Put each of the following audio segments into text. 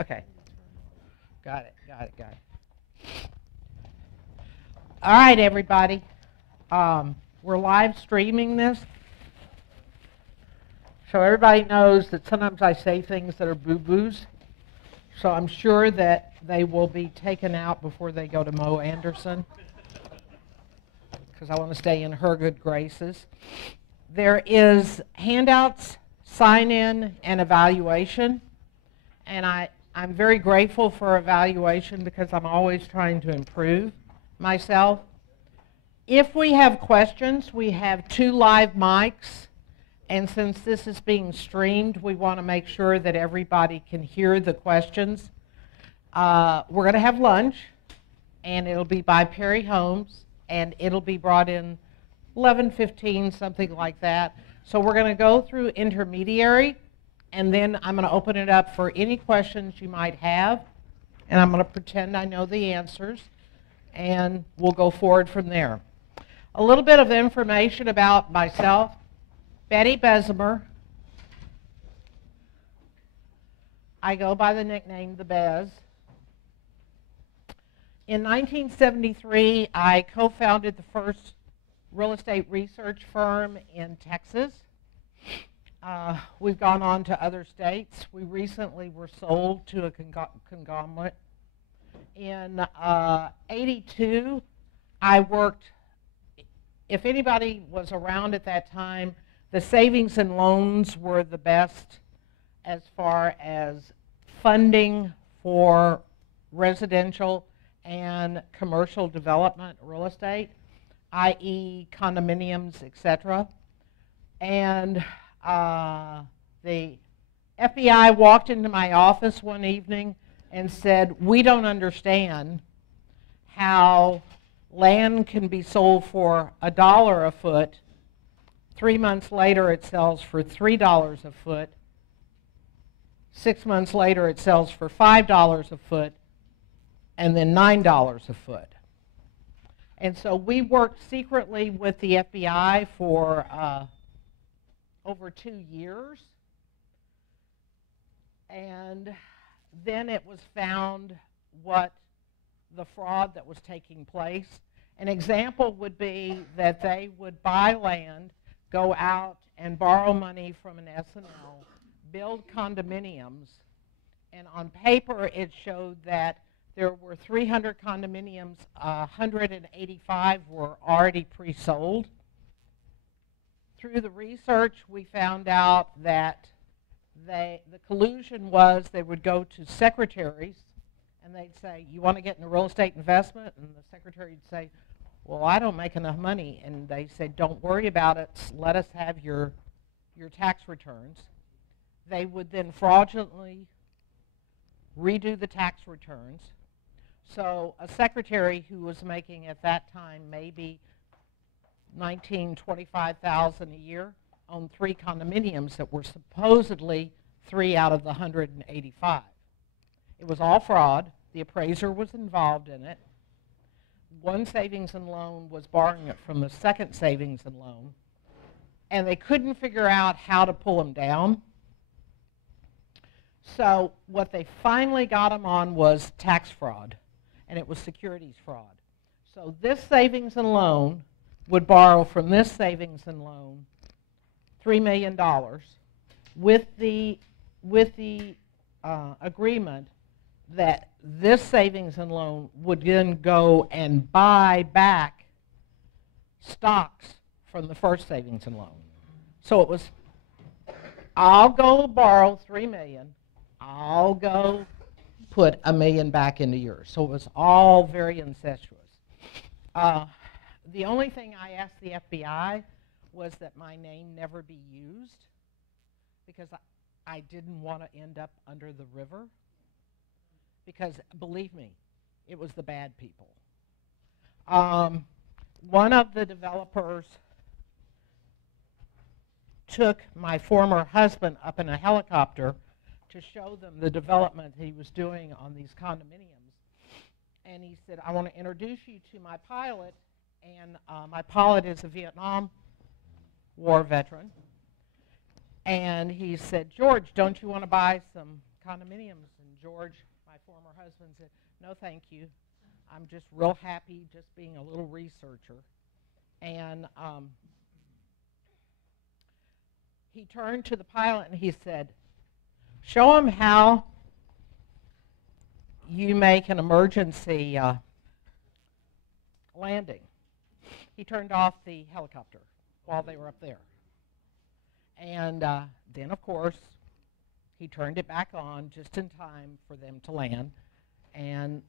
Okay. Got it. All right, everybody. We're live streaming this. So everybody knows that sometimes I say things that are boo-boos. So I'm sure that they will be taken out before they go to Mo Anderson, because I want to stay in her good graces. There is handouts, sign-in, and evaluation. And I'm very grateful for evaluation because I'm always trying to improve myself. If we have questions, we have 2 live mics. And since this is being streamed, we want to make sure that everybody can hear the questions. We're going to have lunch, and it'll be by Perry Holmes, and it'll be brought in 11:15, something like that. So we're going to go through Intermediary, and then I'm going to open it up for any questions you might have, and I'm going to pretend I know the answers, and we'll go forward from there. A little bit of information about myself. Betty Bezemer. I go by the nickname The Bez. In 1973, I co-founded the first real estate research firm in Texas. We've gone on to other states. We recently were sold to a conglomerate. In '82, I worked, if anybody was around at that time, the savings and loans were the best as far as funding for residential and commercial development real estate, i.e. condominiums, etc. And the FBI walked into my office one evening and said, "We don't understand how land can be sold for $1 a foot. 3 months later, it sells for $3 a foot. 6 months later, it sells for $5 a foot, and then $9 a foot." And so we worked secretly with the FBI for over 2 years. And then it was found what the fraud that was taking place. An example would be that they would buy land, go out and borrow money from an S&L, build condominiums, and on paper it showed that there were 300 condominiums, 185 were already pre-sold. Through the research, we found out that the collusion was they would go to secretaries and they'd say, "You want to get into real estate investment?" And the secretary would say, "Well, I don't make enough money." And they said, "Don't worry about it. Let us have your tax returns." They would then fraudulently redo the tax returns. So a secretary who was making at that time maybe $19,000, $25,000 a year owned 3 condominiums that were supposedly 3 out of the 185. It was all fraud. The appraiser was involved in it. One savings and loan was borrowing it from the second savings and loan, and they couldn't figure out how to pull them down. So what they finally got them on was tax fraud, and it was securities fraud. So this savings and loan would borrow from this savings and loan $3 million with the agreement that this savings and loan would then go and buy back stocks from the first savings and loan. So it was, I'll go borrow $3 million, I'll go put $1 million back into yours. So it was all very incestuous. The only thing I asked the FBI was that my name never be used, because I didn't want to end up under the river. Because, believe me, it was the bad people. One of the developers took my former husband up in a helicopter to show them the development he was doing on these condominiums. And he said, "I want to introduce you to my pilot." And my pilot is a Vietnam War veteran. And he said, "George, don't you want to buy some condominiums and George, my former husband, said, "No, thank you. I'm just real happy just being a little researcher." And he turned to the pilot and he said, "Show him how you make an emergency landing." He turned off the helicopter while they were up there. And then, of course, he turned it back on just in time for them to land. And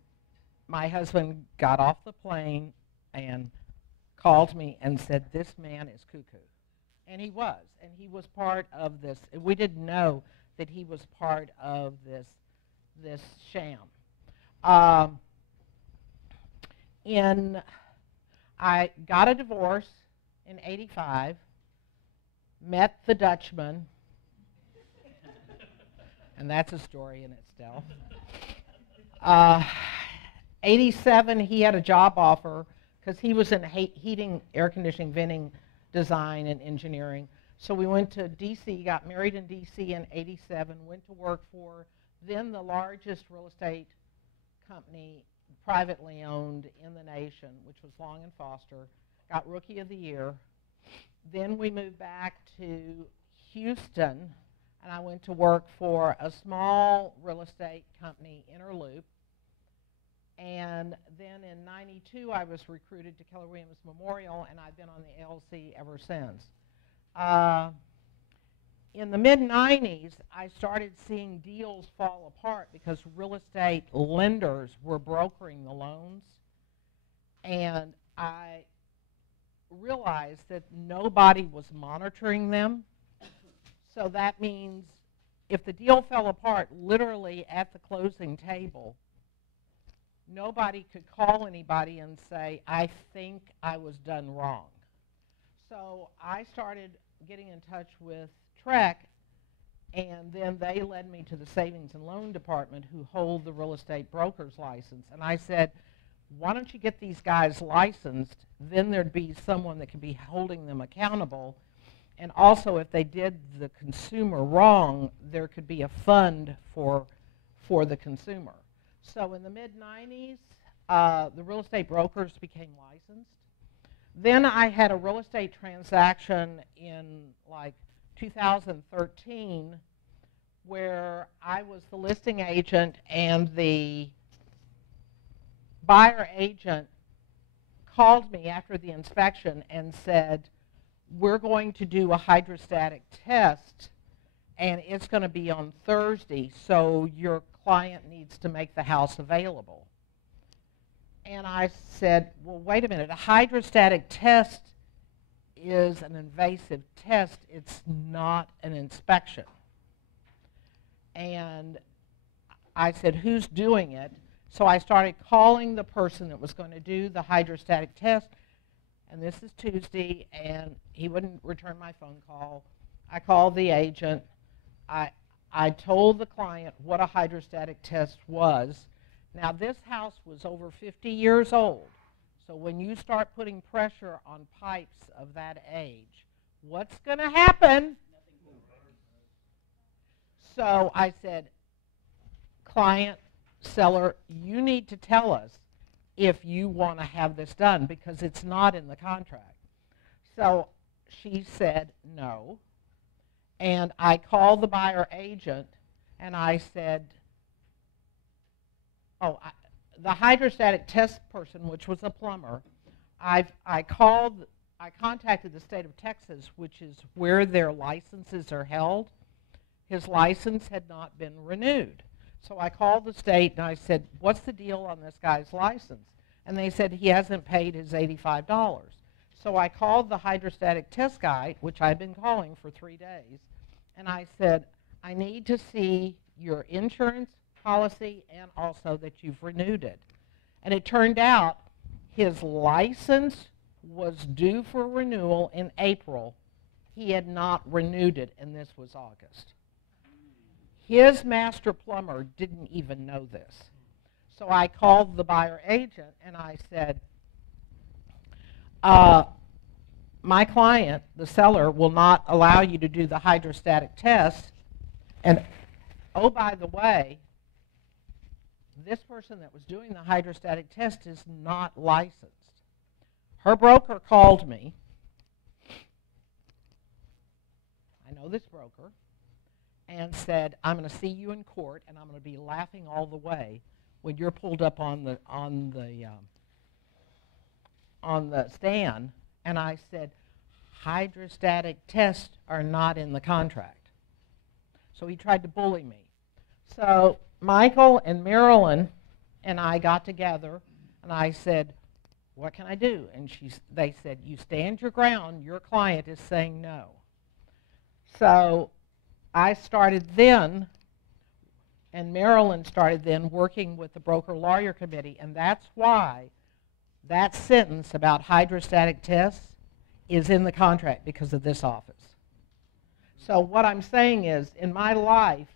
my husband got off the plane and called me and said, "This man is cuckoo." And he was. And he was part of this. We didn't know that he was part of this sham. I got a divorce in '85, met the Dutchman, and that's a story in itself. '87, he had a job offer because he was in heating, air conditioning, venting, design, and engineering. So we went to D.C., got married in D.C. in '87, went to work for then the largest real estate company, privately owned in the nation, which was Long & Foster, got Rookie of the Year. Then we moved back to Houston, and I went to work for a small real estate company, Interloop. And then in '92, I was recruited to Keller Williams Memorial, and I've been on the LLC ever since. In the mid-'90s, I started seeing deals fall apart because real estate lenders were brokering the loans, and I realized that nobody was monitoring them. So that means if the deal fell apart literally at the closing table, nobody could call anybody and say, "I think I was done wrong." So I started getting in touch with Trek, and then they led me to the Savings and Loan Department, who hold the real estate broker's license. And I said, "Why don't you get these guys licensed? Then there'd be someone that could be holding them accountable. And also, if they did the consumer wrong, there could be a fund for the consumer." So in the mid-'90s, the real estate brokers became licensed. Then I had a real estate transaction in like 2013 where I was the listing agent, and the buyer agent called me after the inspection and said, "We're going to do a hydrostatic test, and it's going to be on Thursday, so your client needs to make the house available." And I said, "Well, wait a minute. A hydrostatic test is an invasive test. It's not an inspection." And I said, "Who's doing it?" So I started calling the person that was going to do the hydrostatic test, and this is Tuesday, and he wouldn't return my phone call. I called the agent. I told the client what a hydrostatic test was. Now, this house was over 50 years old, so when you start putting pressure on pipes of that age, what's going to happen? So I said, "Client, seller, you need to tell us if you want to have this done, because it's not in the contract." So she said no. And I called the buyer agent, and I said, the hydrostatic test person, which was a plumber, I contacted the state of Texas, which is where their licenses are held. His license had not been renewed. So I called the state, and I said, "What's the deal on this guy's license?" And they said he hasn't paid his $85. So I called the hydrostatic test guy, which I'd been calling for 3 days, and I said, "I need to see your insurance policy and also that you've renewed it." And it turned out his license was due for renewal in April. He had not renewed it, and this was August. His master plumber didn't even know this. So I called the buyer agent, and I said, "My client, the seller, will not allow you to do the hydrostatic test. And, oh, by the way, this person that was doing the hydrostatic test is not licensed. Her broker called me. I know this broker, and said, I'm going to see you in court, and I'm going to be laughing all the way when you're pulled up on the stand. And I said, hydrostatic tests are not in the contract. So he tried to bully me. So Michael and Marilyn and I got together, and I said, what can I do? And they said, you stand your ground. Your client is saying no. So I started then, and Marilyn started then working with the broker-lawyer committee, and that's why that sentence about hydrostatic tests is in the contract, because of this office. So what I'm saying is, in my life,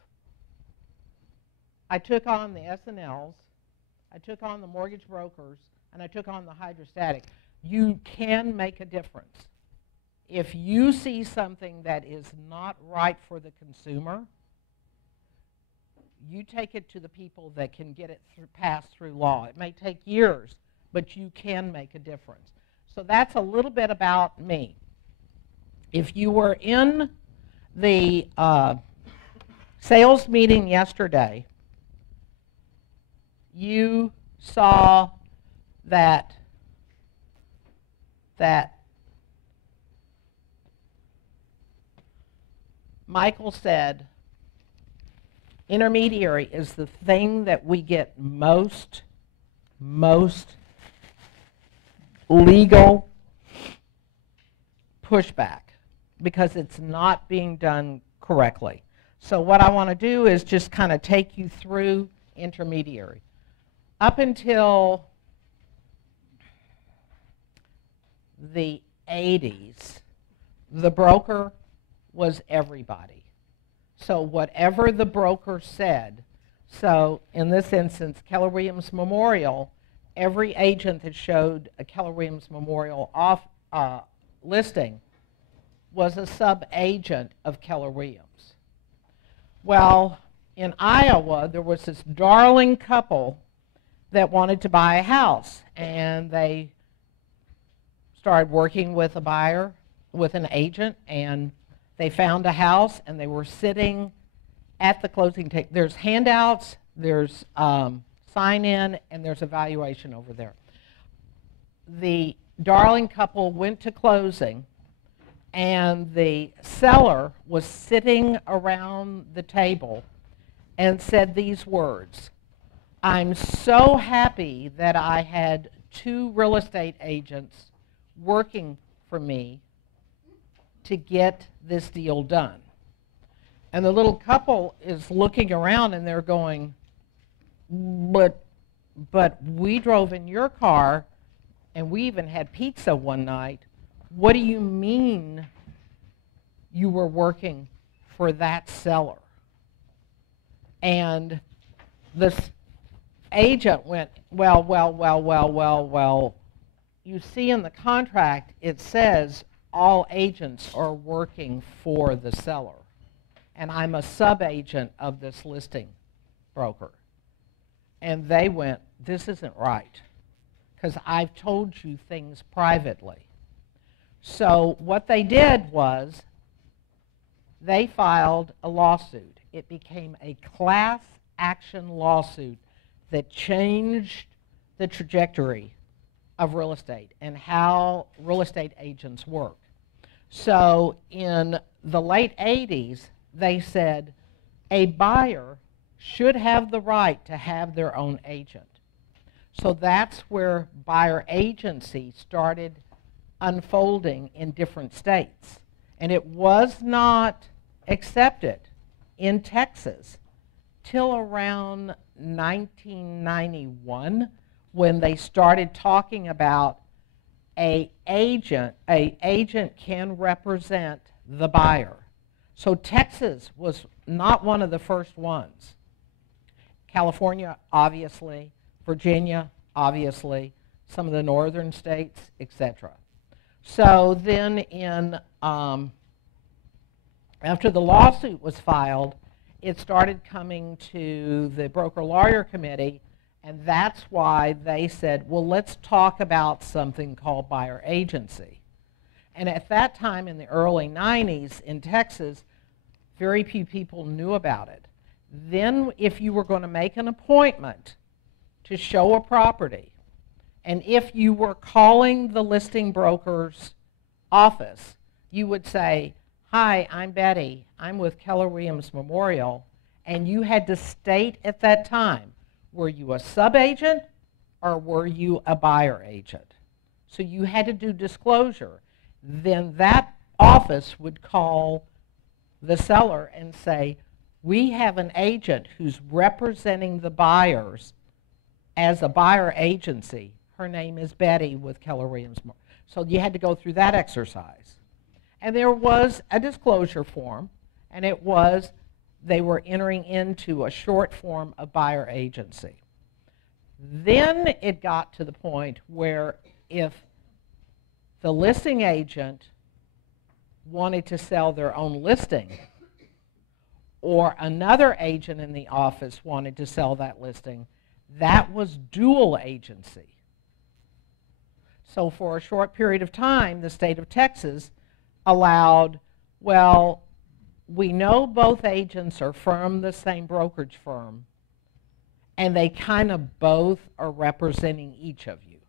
I took on the S&Ls, I took on the mortgage brokers, and I took on the hydrostatic. You can make a difference. If you see something that is not right for the consumer, you take it to the people that can get it passed through law. It may take years, but you can make a difference. So that's a little bit about me. If you were in the sales meeting yesterday, you saw that Michael said, intermediary is the thing that we get most legal pushback, because it's not being done correctly. So what I want to do is just kind of take you through intermediary. Up until the 80s, the broker was everybody. So whatever the broker said, so in this instance, Keller Williams Memorial, every agent that showed a Keller Williams Memorial listing was a sub-agent of Keller Williams. Well, in Iowa, there was this darling couple that wanted to buy a house, and they started working with a buyer, with an agent, and they found a house, and they were sitting at the closing table. There's handouts, there's sign-in, and there's a valuation over there. The darling couple went to closing, and the seller was sitting around the table and said these words, I'm so happy that I had 2 real estate agents working for me to get this deal done. And the little couple is looking around, and they're going, but we drove in your car, and we even had pizza one night. What do you mean you were working for that seller? And this agent went, well, you see in the contract it says all agents are working for the seller, and I'm a sub-agent of this listing broker. And they went, this isn't right, because I've told you things privately. So what they did was they filed a lawsuit. It became a class action lawsuit that changed the trajectory of real estate and how real estate agents work. So in the late 80s, they said a buyer should have the right to have their own agent. So that's where buyer agency started unfolding in different states. And it was not accepted in Texas till around 1991, when they started talking about an agent can represent the buyer. So Texas was not one of the first ones. California, obviously, Virginia, obviously, some of the northern states, etc. So then after the lawsuit was filed, it started coming to the broker-lawyer committee, And that's why they said, well, let's talk about something called buyer agency. And at that time in the early 90s in Texas, very few people knew about it. Then if you were going to make an appointment to show a property, and if you were calling the listing broker's office, you would say, hi, I'm Betty. I'm with Keller Williams Memorial. And you had to state at that time, were you a sub-agent or were you a buyer agent? So you had to do disclosure. Then that office would call the seller and say, we have an agent who's representing the buyers as a buyer agency. Her name is Betty with Keller Williams. So you had to go through that exercise. And there was a disclosure form, and it was they were entering into a short form of buyer agency. Then it got to the point where if the listing agent wanted to sell their own listing, or another agent in the office wanted to sell that listing, that was dual agency. So for a short period of time, the state of Texas allowed, well, we know both agents are from the same brokerage firm, and they kind of both are representing each of you.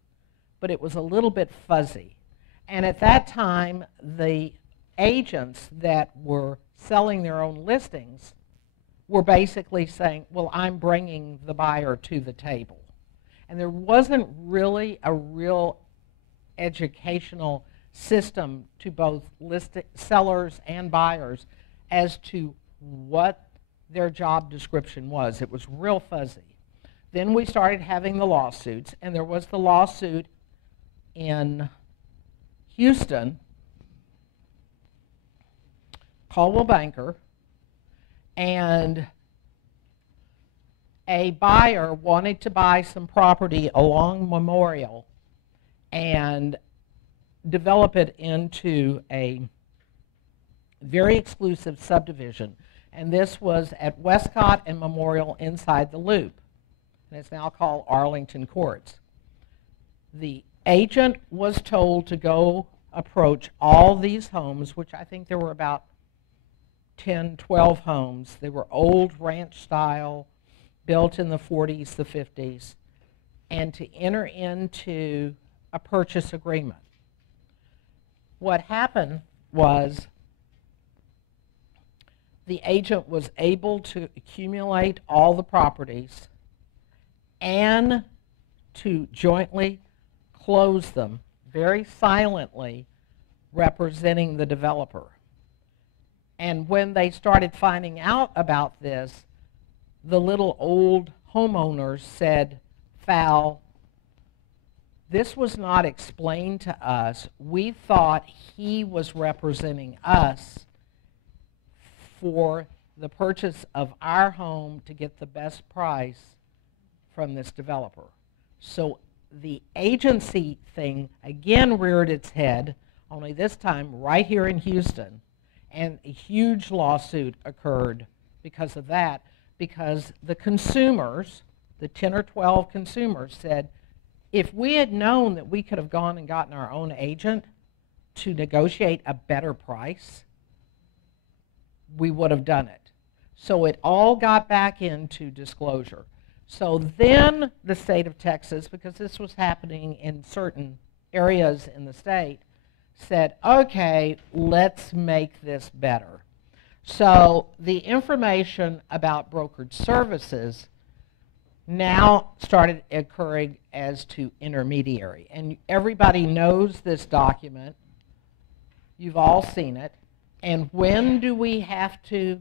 But it was a little bit fuzzy. And at that time, the agents that were selling their own listings were basically saying, well, I'm bringing the buyer to the table. And there wasn't really a real educational system to both sellers and buyers as to what their job description was. It was real fuzzy. Then we started having the lawsuits, and there was the lawsuit in Houston, Coldwell Banker, and a buyer wanted to buy some property along Memorial and develop it into a very exclusive subdivision. And this was at Westcott and Memorial inside the Loop. And it's now called Arlington Courts. The agent was told to go approach all these homes, which I think there were about 10, 12 homes. They were old ranch style, built in the 40s, the 50s, and to enter into a purchase agreement. What happened was the agent was able to accumulate all the properties and to jointly close them very silently, representing the developer. And when they started finding out about this, the little old homeowners said, Fal, this was not explained to us. We thought he was representing us for the purchase of our home to get the best price from this developer. So the agency thing again reared its head, only this time right here in Houston, and a huge lawsuit occurred because of that, because the consumers, the 10 or 12 consumers, said, if we had known that we could have gone and gotten our own agent to negotiate a better price, we would have done it. So it all got back into disclosure. So then the state of Texas, because this was happening in certain areas in the state, said, okay, let's make this better. So the information about brokerage services now started occurring as to intermediary. And everybody knows this document. You've all seen it. And when do we have to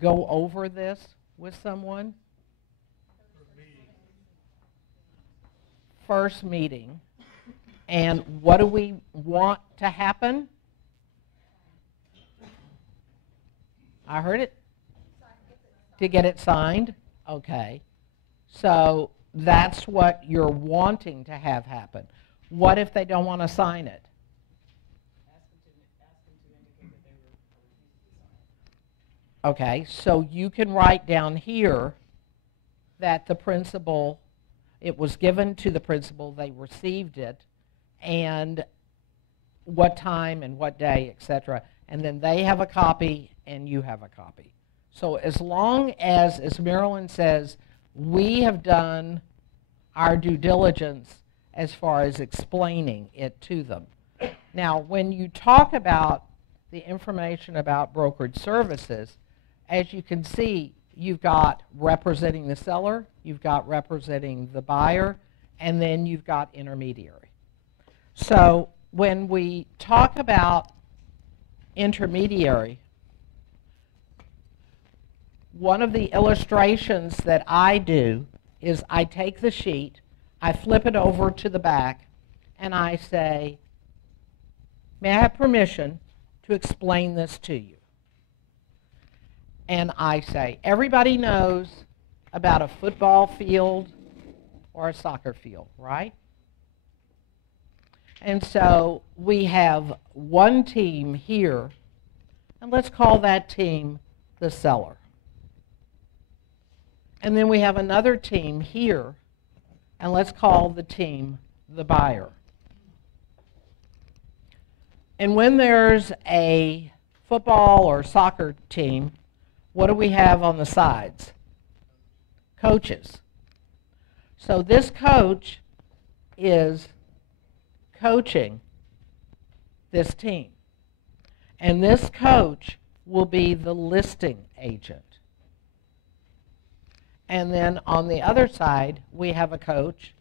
go over this with someone? First meeting. And what do we want to happen? I heard it. To get it signed? Okay. So that's what you're wanting to have happen. What if they don't want to sign it? Okay, so you can write down here that the principal, it was given to the principal, they received it, and what time and what day, etc. And then they have a copy and you have a copy. So as long as Marilyn says, we have done our due diligence as far as explaining it to them. Now, when you talk about the information about brokerage services, as you can see, you've got representing the seller, you've got representing the buyer, and then you've got intermediary. So when we talk about intermediary, one of the illustrations that I do is I take the sheet, I flip it over to the back, and I say, may I have permission to explain this to you? And I say, everybody knows about a football field or a soccer field, right? And so we have one team here, and let's call that team the seller. And then we have another team here, and let's call the team the buyer. And when there's a football or soccer team, what do we have on the sides? Coaches. So this coach is coaching this team. And this coach will be the listing agent. And then on the other side, we have a coach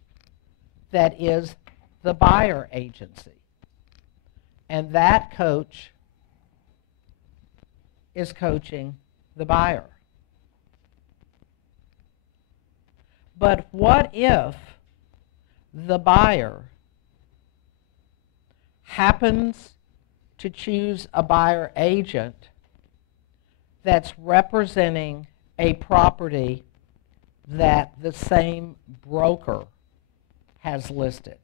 that is the buyer agency. And that coach is coaching the buyer. But what if the buyer happens to choose a buyer agent that's representing a property that the same broker has listed?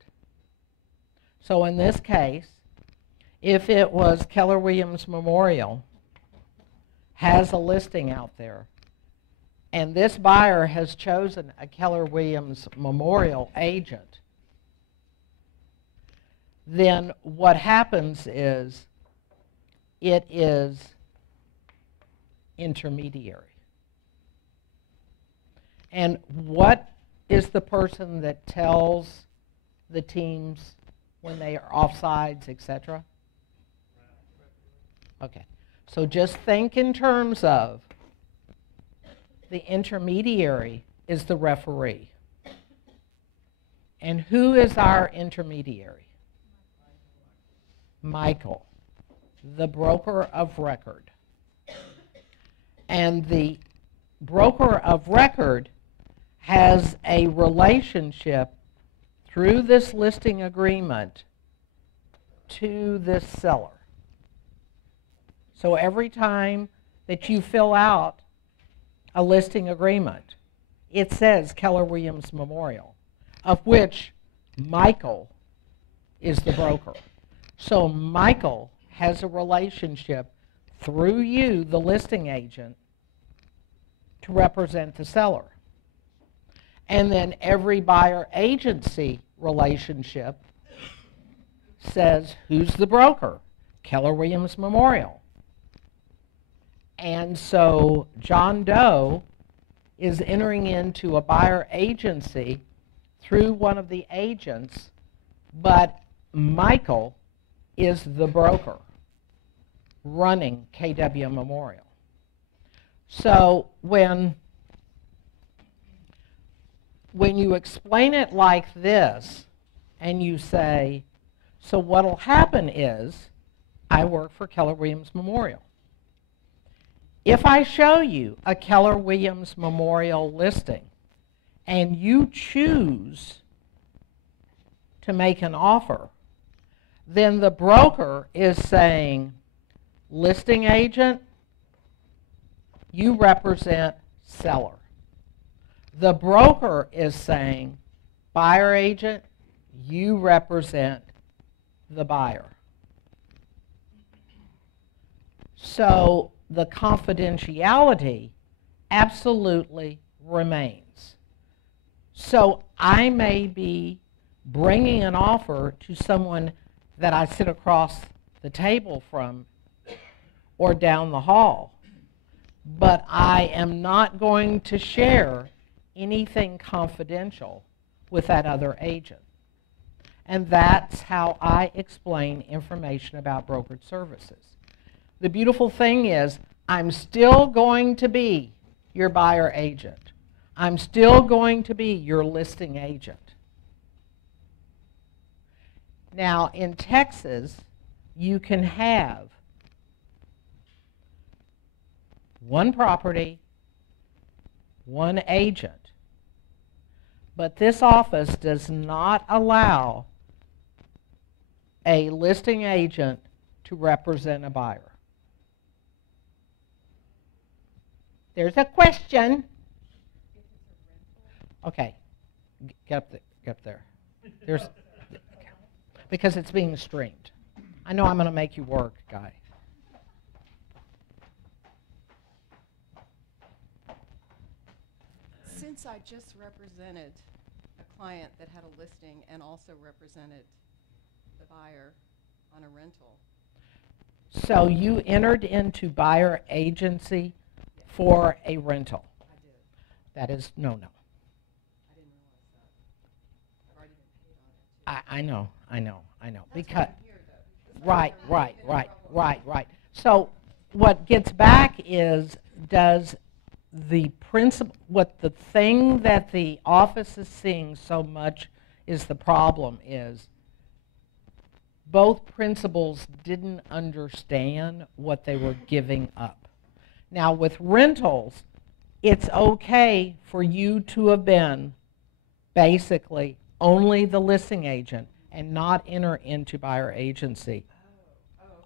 So in this case, if it was Keller Williams Memorial has a listing out there, and this buyer has chosen a Keller Williams Memorial agent, then what happens is it is intermediary. And what is the person that tells the teams when they are offsides, etc.? Okay. So just think in terms of the intermediary is the referee. And who is our intermediary? Michael, the broker of record. And the broker of record has a relationship through this listing agreement to this seller. So every time that you fill out a listing agreement, it says Keller Williams Memorial, of which Michael is the broker. So Michael has a relationship through you, the listing agent, to represent the seller. And then every buyer agency relationship says, who's the broker? Keller Williams Memorial. And so John Doe is entering into a buyer agency through one of the agents, but Michael is the broker running KW Memorial. So when you explain it like this and you say, so what will happen is I work for Keller Williams Memorial. If I show you a Keller Williams Memorial listing and you choose to make an offer, then the broker is saying, listing agent, you represent seller. The broker is saying, buyer agent, you represent the buyer. So the confidentiality absolutely remains. So I may be bringing an offer to someone that I sit across the table from or down the hall, but I am not going to share anything confidential with that other agent. And that's how I explain information about brokerage services. The beautiful thing is, I'm still going to be your buyer agent. I'm still going to be your listing agent. Now, in Texas, you can have one property, one agent. But this office does not allow a listing agent to represent a buyer. There's a question. Okay, get up there. There's, because it's being streamed. I know I'm going to make you work, guy. Since I just represented a client that had a listing and also represented the buyer on a rental. So you entered into buyer agency for a rental. I did. That is no. I didn't realize that. I've already been paid on it. I know. That's Because why I'm here, though. right. So what gets back is, does the principal, what the thing that the office is seeing so much is the problem is, both principals didn't understand what they were giving up. Now with rentals, it's okay for you to have been basically only the listing agent and not enter into buyer agency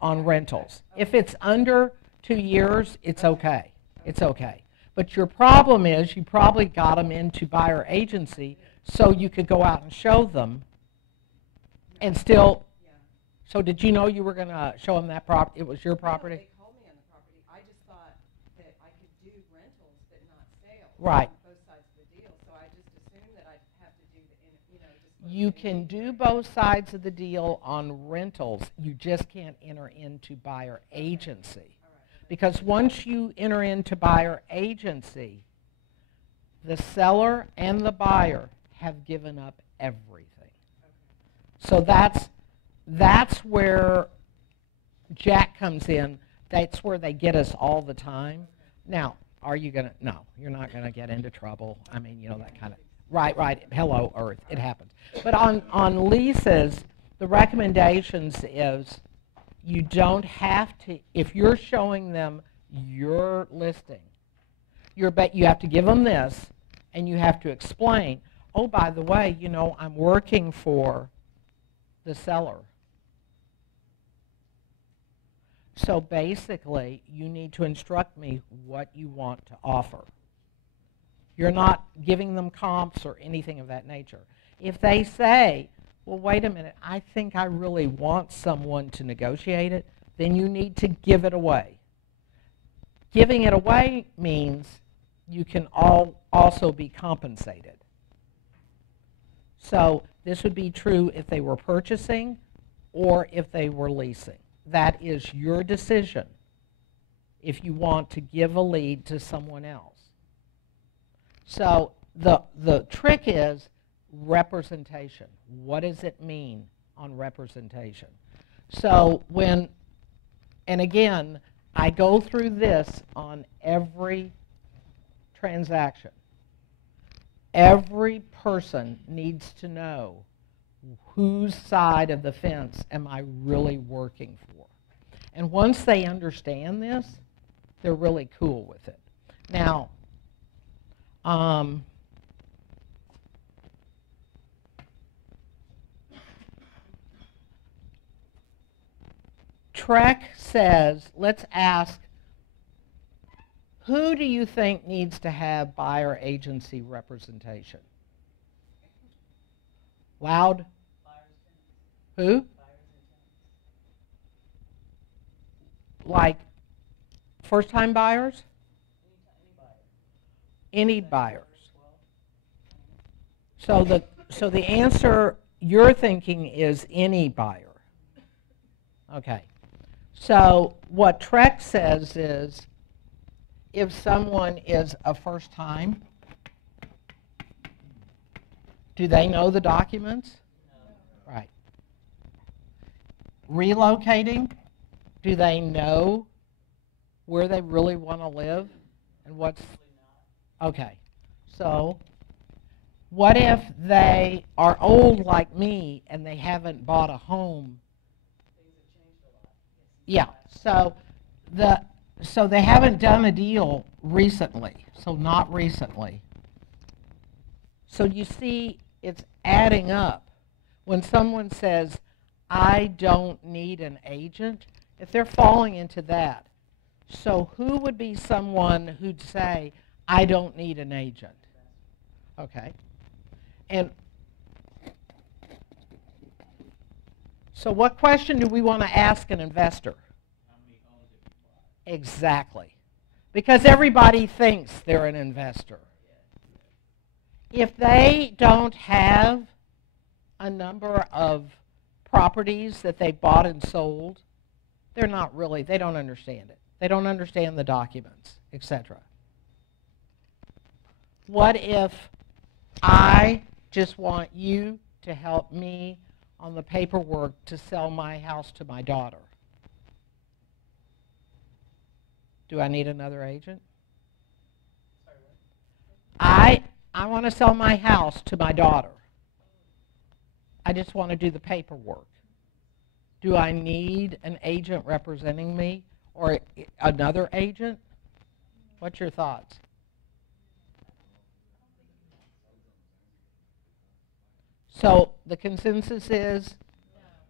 on rentals. If it's under 2 years, it's okay. It's okay. But your problem is you probably got them into buyer agency so you could go out and show them and still. So did you know you were going to show them that property? It was your property? No, they called me on the property. I just thought that I could do rentals but not sales. Right. On both sides of the deal. So I just assumed that I'd have to do the, You can do both sides of the deal on rentals. You just can't enter into buyer agency. Because once you enter into buyer agency, the seller and the buyer have given up everything. So that's where Jack comes in. That's where they get us all the time. Now, are you going to? No, you're not going to get into trouble. I mean, you know, that kind of. Right. Hello, Earth. It happens. But on leases, the recommendations is you don't have to, if you're showing them your listing, you have to give them this, and you have to explain, oh, by the way, you know, I'm working for the seller. So basically, you need to instruct me what you want to offer. You're not giving them comps or anything of that nature. If they say, well, wait a minute, I think I really want someone to negotiate it, then you need to give it away. Giving it away means you can also be compensated. So this would be true if they were purchasing or if they were leasing. That is your decision if you want to give a lead to someone else. So the trick is representation. What does it mean on representation? So and again, I go through this on every transaction. Every person needs to know whose side of the fence am I really working for. And once they understand this, they're really cool with it. Now, Trek says, let's ask, who do you think needs to have buyer agency representation? Loud? Who? Like first-time buyers? Any buyers. So the answer you're thinking is any buyer. Okay. So what Trek says is if someone is a first time, do they know the documents? No. Right. Relocating, do they know where they really want to live and what's okay. So what if they are old like me and they haven't bought a home? Things have changed a lot. Yeah. So they haven't done a deal recently. So not recently. So you see it's adding up. When someone says, I don't need an agent, if they're falling into that, so who would be someone who'd say, I don't need an agent? Okay. And so what question do we want to ask an investor? How many homes have you bought? Exactly. Because everybody thinks they're an investor. If they don't have a number of properties that they bought and sold, they're not really, they don't understand it. They don't understand the documents, etc. What if I just want you to help me on the paperwork to sell my house to my daughter? Do I need another agent? I want to sell my house to my daughter. I just want to do the paperwork. Do I need an agent representing me or another agent? What's your thoughts? So the consensus is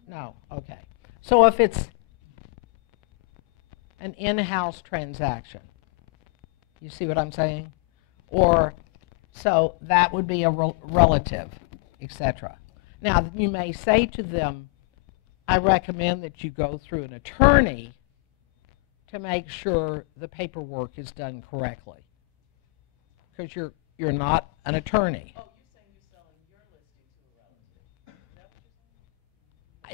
no. Okay. So if it's an in-house transaction, you see what I'm saying? Or so that would be a relative, etc. Now you may say to them, I recommend that you go through an attorney to make sure the paperwork is done correctly, because you're not an attorney. Oh, you're saying you're selling your listing to a relative. Is that what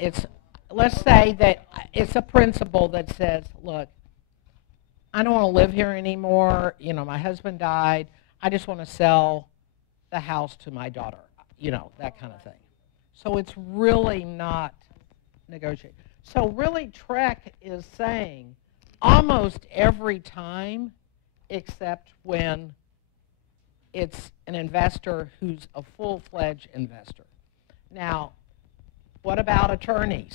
you're saying? Let's say that it's a principal that says, look, I don't want to live here anymore. You know, my husband died. I just want to sell the house to my daughter. You know, that kind of thing. So it's really not negotiate. So really Trek is saying almost every time except when it's an investor who's a full-fledged investor. Now, what about attorneys?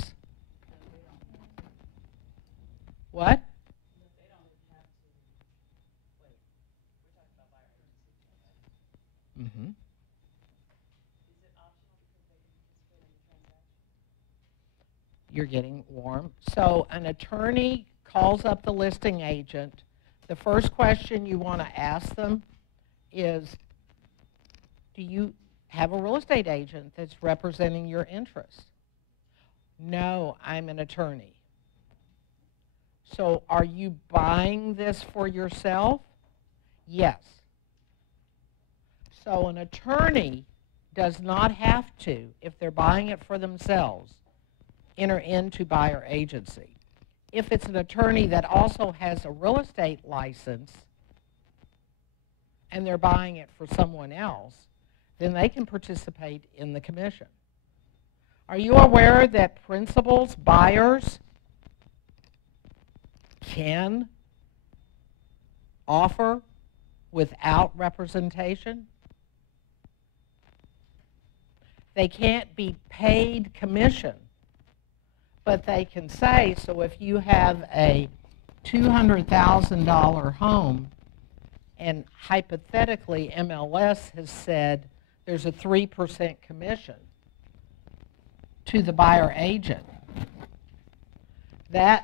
What? Mm-hmm. You're getting warm. So an attorney calls up the listing agent. The first question you want to ask them is, do you have a real estate agent that's representing your interests? No, I'm an attorney. So are you buying this for yourself? Yes. So an attorney does not have to, if they're buying it for themselves, enter into buyer agency. If it's an attorney that also has a real estate license and they're buying it for someone else, then they can participate in the commission. Are you aware that principals, buyers, can offer without representation? They can't be paid commission, but they can say, so if you have a $200,000 home, and hypothetically MLS has said there's a 3% commission to the buyer agent, that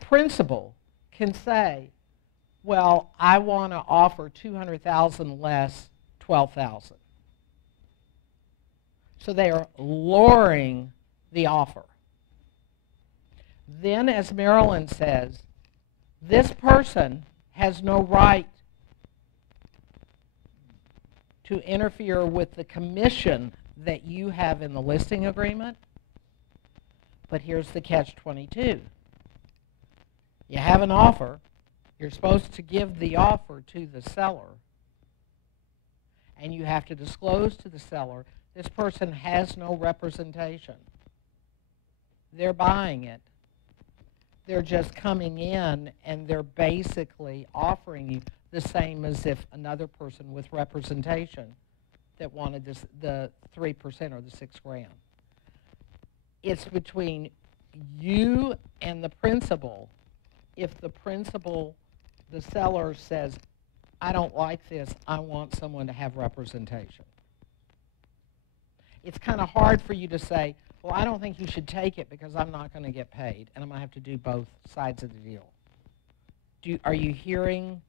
principal can say, well, I want to offer $200,000 less $12,000. So they are lowering the offer. Then, as Marilyn says, this person has no right to interfere with the commission that you have in the listing agreement. But here's the catch-22. You have an offer. You're supposed to give the offer to the seller, and you have to disclose to the seller, this person has no representation. They're buying it. They're just coming in, and they're basically offering you the same as if another person with representation that wanted this, the 3% or the $6,000. It's between you and the principal. If the principal, the seller says, I don't like this, I want someone to have representation. It's kind of hard for you to say, well, I don't think you should take it because I'm not going to get paid, and I'm going to have to do both sides of the deal. Are you hearing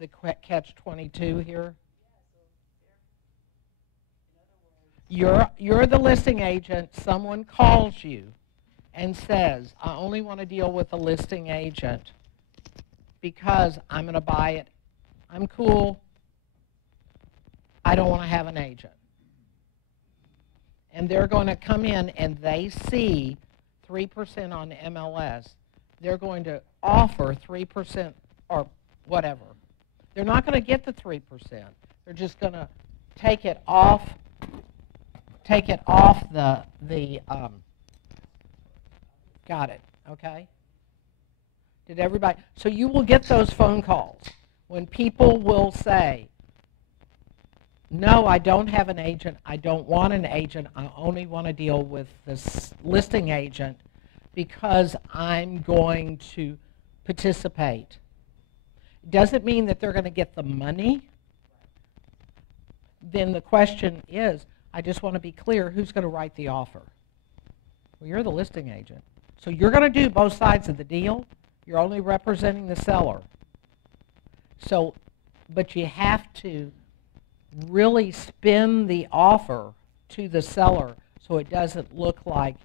the catch-22 here? You're the listing agent. Someone calls you and says, I only want to deal with a listing agent because I'm going to buy it. I'm cool. I don't want to have an agent. And they're going to come in and they see 3% on the MLS. They're going to offer 3% or whatever. They're not going to get the 3%. They're just going to take it off the got it, okay? Did everybody? So you will get those phone calls when people will say, no, I don't have an agent. I don't want an agent. I only want to deal with this listing agent because I'm going to participate. Doesn't mean that they're going to get the money. Then the question is, I just want to be clear, who's going to write the offer? Well, you're the listing agent. So you're going to do both sides of the deal. You're only representing the seller. So, but you have to really spin the offer to the seller so it doesn't look like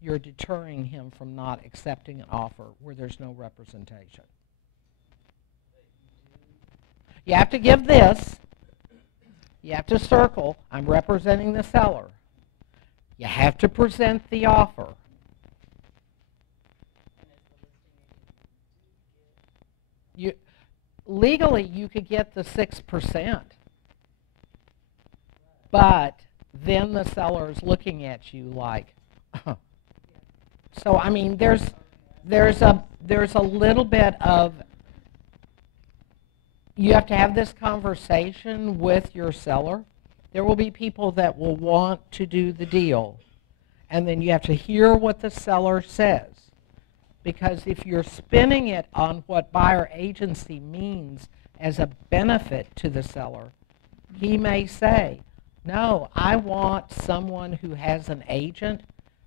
you're deterring him from not accepting an offer where there's no representation. You have to give this. You have to circle, I'm representing the seller. You have to present the offer. Legally, you could get the 6%. But then the seller's looking at you like, so I mean, there's a little bit of, you have to have this conversation with your seller. There will be people that will want to do the deal, and then you have to hear what the seller says. Because if you're spinning it on what buyer agency means as a benefit to the seller, he may say, no, I want someone who has an agent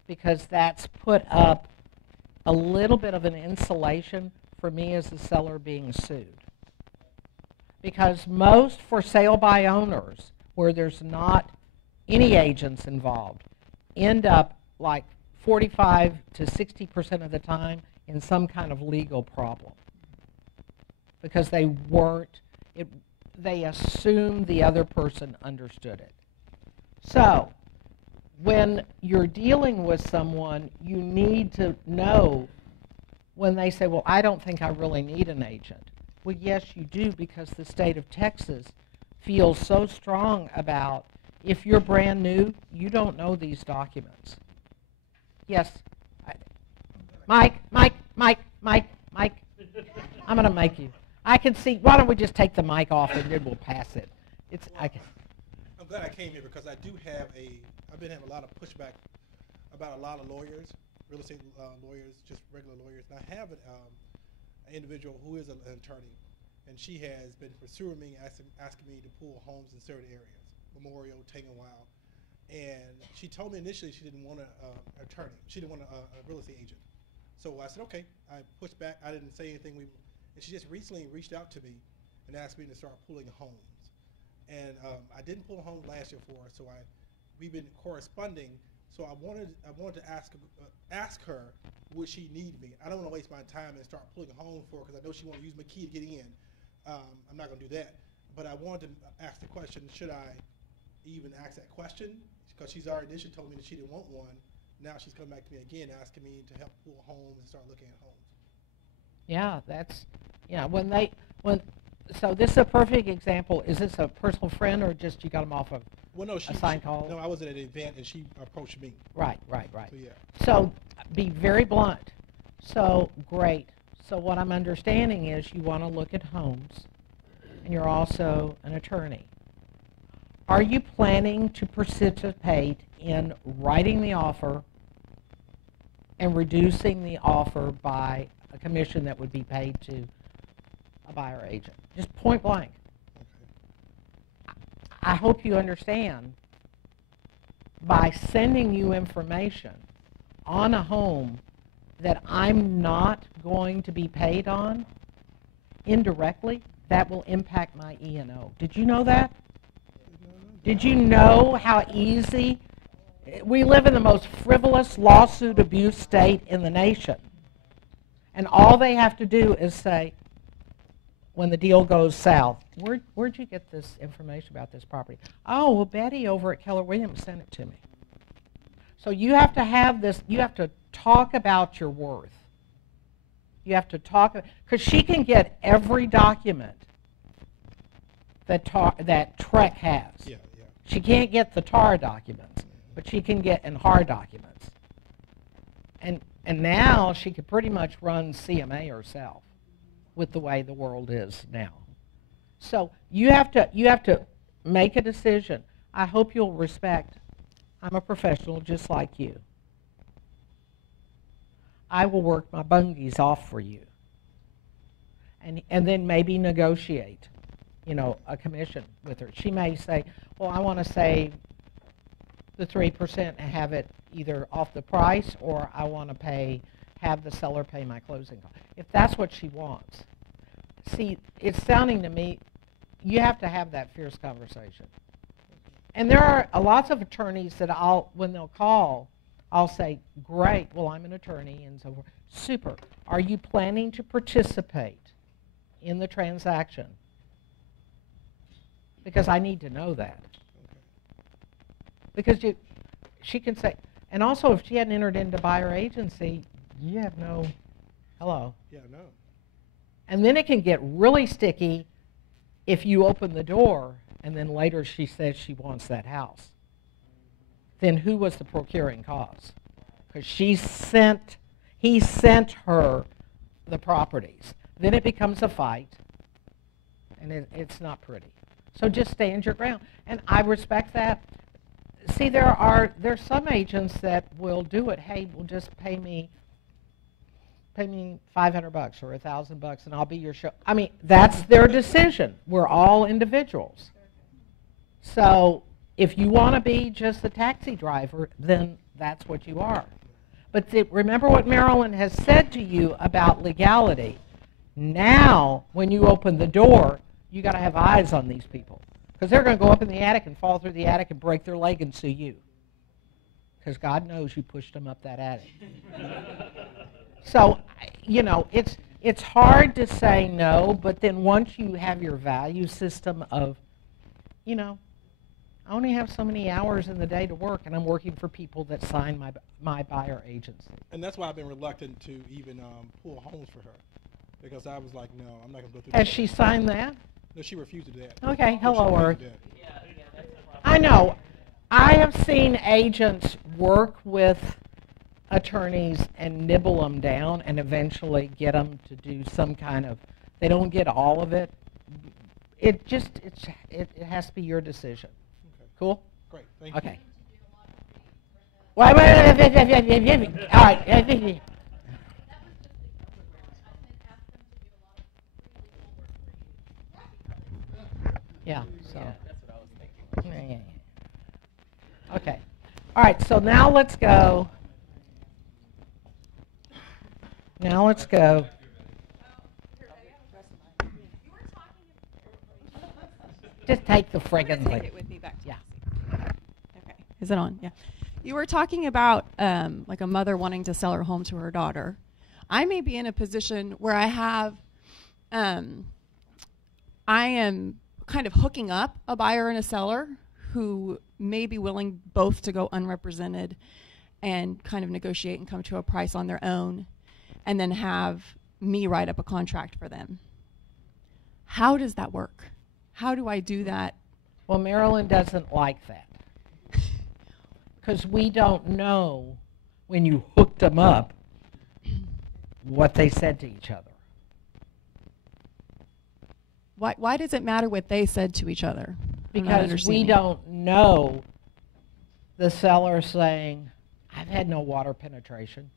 because that's put up a little bit of an insulation for me as a seller being sued. Because most for sale by owners, where there's not any agents involved, end up like 45 to 60% of the time in some kind of legal problem. Because they they assumed the other person understood it. So, when you're dealing with someone, you need to know when they say, well, I don't think I really need an agent. Well, yes, you do, because the state of Texas feels so strong about if you're brand new, you don't know these documents. Yes. Mike. I'm going to make you. I can see. Why don't we just take the mic off and then we'll pass it. I'm glad I came here because I've been having a lot of pushback about a lot of lawyers, real estate lawyers, just regular lawyers. And I have an individual who is an attorney, and she has been pursuing me, asking me to pull homes in certain areas, Memorial, Tanglewile. And she told me initially she didn't want an attorney. She didn't want a real estate agent. So I said, okay. I pushed back. I didn't say anything. And she just recently reached out to me and asked me to start pulling homes. And I didn't pull a home last year for her, so we've been corresponding. So I wanted to ask her, would she need me? I don't want to waste my time and start pulling a home for her because I know she wants to use my key to get in. I'm not going to do that. but I wanted to ask the question, should I even ask that question? Because she's already initially told me that she didn't want one. Now she's coming back to me again asking me to help pull homes and start looking at homes. Yeah, that's, so this is a perfect example. Is this a personal friend or just you got them off of Well, no, a sign call? No, I was at an event and she approached me. Right. So, yeah. So be very blunt. So great. So what I'm understanding is you want to look at homes, and you're also an attorney. Are you planning to participate in writing the offer and reducing the offer by a commission that would be paid to a buyer agent? Just point blank. Okay. I hope you understand, by sending you information on a home that I'm not going to be paid on, indirectly, that will impact my E&O. Did you know that? Did you know how easy? We live in the most frivolous lawsuit abuse state in the nation. And all they have to do is say, when the deal goes south, where'd you get this information about this property? Oh, well, Betty over at Keller Williams sent it to me. So you have to have this, you have to talk about your worth. You have to talk, because she can get every document that Trek has. Yeah. She can't get the TAR documents, but she can get NHAR documents. And now she could pretty much run CMA herself with the way the world is now. So you have to make a decision. I hope you'll respect, I'm a professional just like you. I will work my bungies off for you. And then maybe negotiate, a commission with her. She may say, well, I want to save the 3% and have it either off the price, or I want to have the seller pay my closing costs. If that's what she wants. See, it's sounding to me, you have to have that fierce conversation. And there are lots of attorneys that when they'll call, I'll say, great, well, I'm an attorney and so forth. Super. Are you planning to participate in the transaction? Because I need to know that. Because she can say, and also if she hadn't entered into buyer agency, you have no, hello. Yeah, no. And then it can get really sticky if you open the door and then later she says she wants that house. Then who was the procuring cause? Because he sent her the properties. Then it becomes a fight, and it's not pretty. So just stand your ground. And I respect that. See, there's some agents that will do it. Hey, well, just pay me $500 or $1,000 and I'll be your show. I mean, that's their decision. We're all individuals. So if you want to be just a taxi driver, then that's what you are. But remember what Marilyn has said to you about legality. Now, when you open the door, you got to have eyes on these people. Because they're going to go up in the attic and fall through the attic and break their leg and sue you. Because God knows you pushed them up that attic. So, it's hard to say no, but then once you have your value system of, I only have so many hours in the day to work, and I'm working for people that sign my buyer agency. And that's why I've been reluctant to even pull homes for her. Because I was like, no, I'm not going to go through Has that. she signed that? No, she refused to do that. Okay, hello, Earth. Yeah, that's the problem. I know. I have seen agents work with attorneys and nibble them down and eventually get them to do some kind of, they don't get all of it. It has to be your decision. Okay. Cool? Great, thank you. Okay. Wait. All right. Yeah, so. Yeah, that's what I was thinking. Yeah. Okay. All right, so now let's go. Just take the friggin' Take thing. it with me back to Yeah. Okay. Is it on? Yeah. You were talking about like a mother wanting to sell her home to her daughter. I may be in a position where I have, I am kind of hooking up a buyer and a seller who may be willing both to go unrepresented and kind of negotiate and come to a price on their own, and then have me write up a contract for them. How does that work? How do I do that? Well, Marilyn doesn't like that because we don't know when you hooked them up what they said to each other. Why does it matter what they said to each other? Because we don't know the seller saying, I've had no water penetration.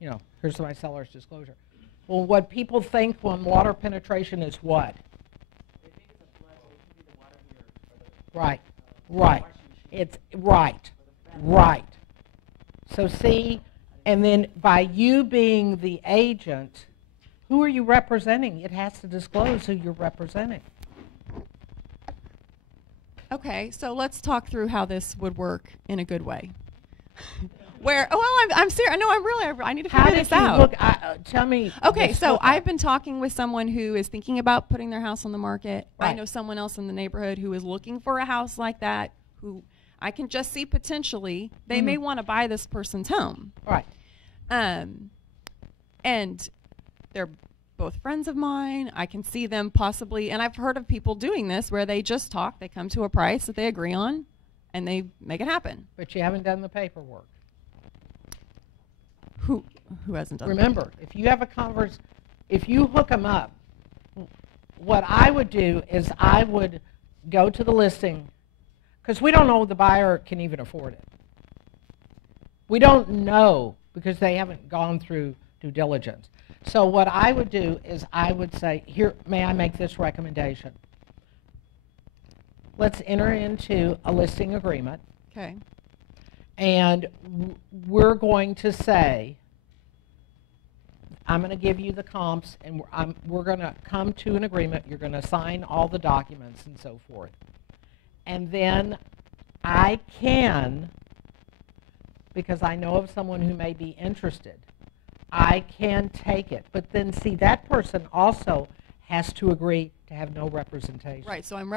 You know, here's my seller's disclosure. Well, what people think when water penetration is what? They think it's a flood, so it could be the water heater. Right, right. It's right. So see, and then by you being the agent, who are you representing? It has to disclose who you're representing. Okay, so let's talk through how this would work in a good way. Where, I'm serious. No, I need to figure this out. Look, tell me. Okay, so I've been talking with someone who is thinking about putting their house on the market. Right. I know someone else in the neighborhood who is looking for a house like that, who I can just see potentially they may want to buy this person's home. Right. And they're both friends of mine. I can see them possibly, and I've heard of people doing this where they just talk, they come to a price that they agree on, and they make it happen. But you haven't done the paperwork. Who hasn't done Remember, if you have if you hook them up, what I would do is I would go to the listing, because we don't know the buyer can even afford it. We don't know because they haven't gone through due diligence. So what I would do is I would say, here, may I make this recommendation? Let's enter into a listing agreement. Okay. And we're going to say, I'm going to give you the comps, and we're going to come to an agreement. You're going to sign all the documents and so forth. And then I can, because I know of someone who may be interested, I can take it. But then, see, that person also has to agree to have no representation. Right, so I'm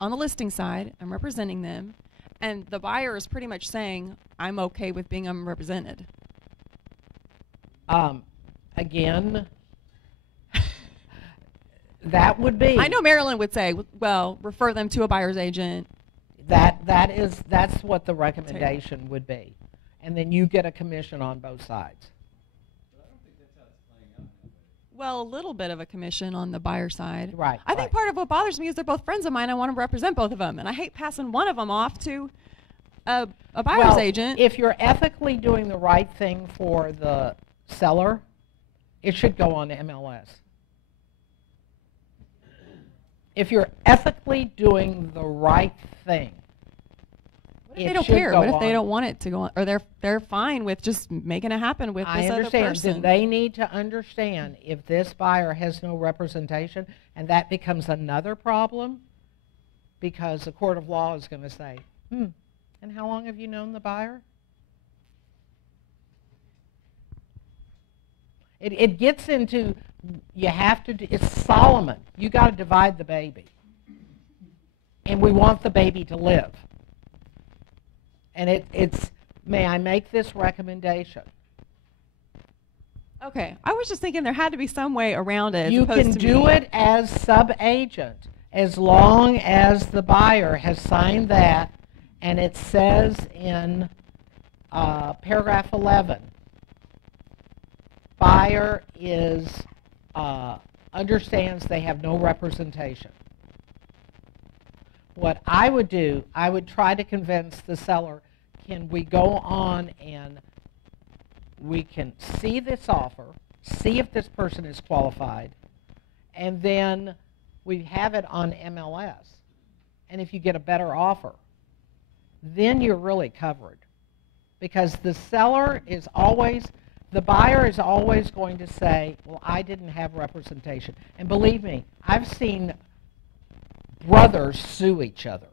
on the listing side, I'm representing them, and the buyer is pretty much saying, I'm okay with being unrepresented. Again, that would be. I know Marilyn would say, well, refer them to a buyer's agent. That's what the recommendation would be. And then you get a commission on both sides. Well, a little bit of a commission on the buyer side. Right. I think part of what bothers me is they're both friends of mine. I want to represent both of them, and I hate passing one of them off to a buyer's agent. If you're ethically doing the right thing for the seller, it should go on MLS. If you're ethically doing the right thing, what if they don't care? What if they don't want it to go on? Or they're fine with just making it happen with this other person? I understand. Then they need to understand if this buyer has no representation, and that becomes another problem, because the court of law is going to say, and how long have you known the buyer? It gets into, you have to, it's Solomon. You got to divide the baby. And we want the baby to live. And it's, may I make this recommendation? Okay, I was just thinking there had to be some way around it. You can do it as sub-agent as long as the buyer has signed that, and it says in paragraph 11, buyer understands they have no representation. What I would do, I would try to convince the seller, can we go on and we can see this offer, see if this person is qualified, and then we have it on MLS. And if you get a better offer, then you're really covered. Because the seller is always, the buyer is always going to say, well, I didn't have representation. And believe me, I've seen brothers sue each other.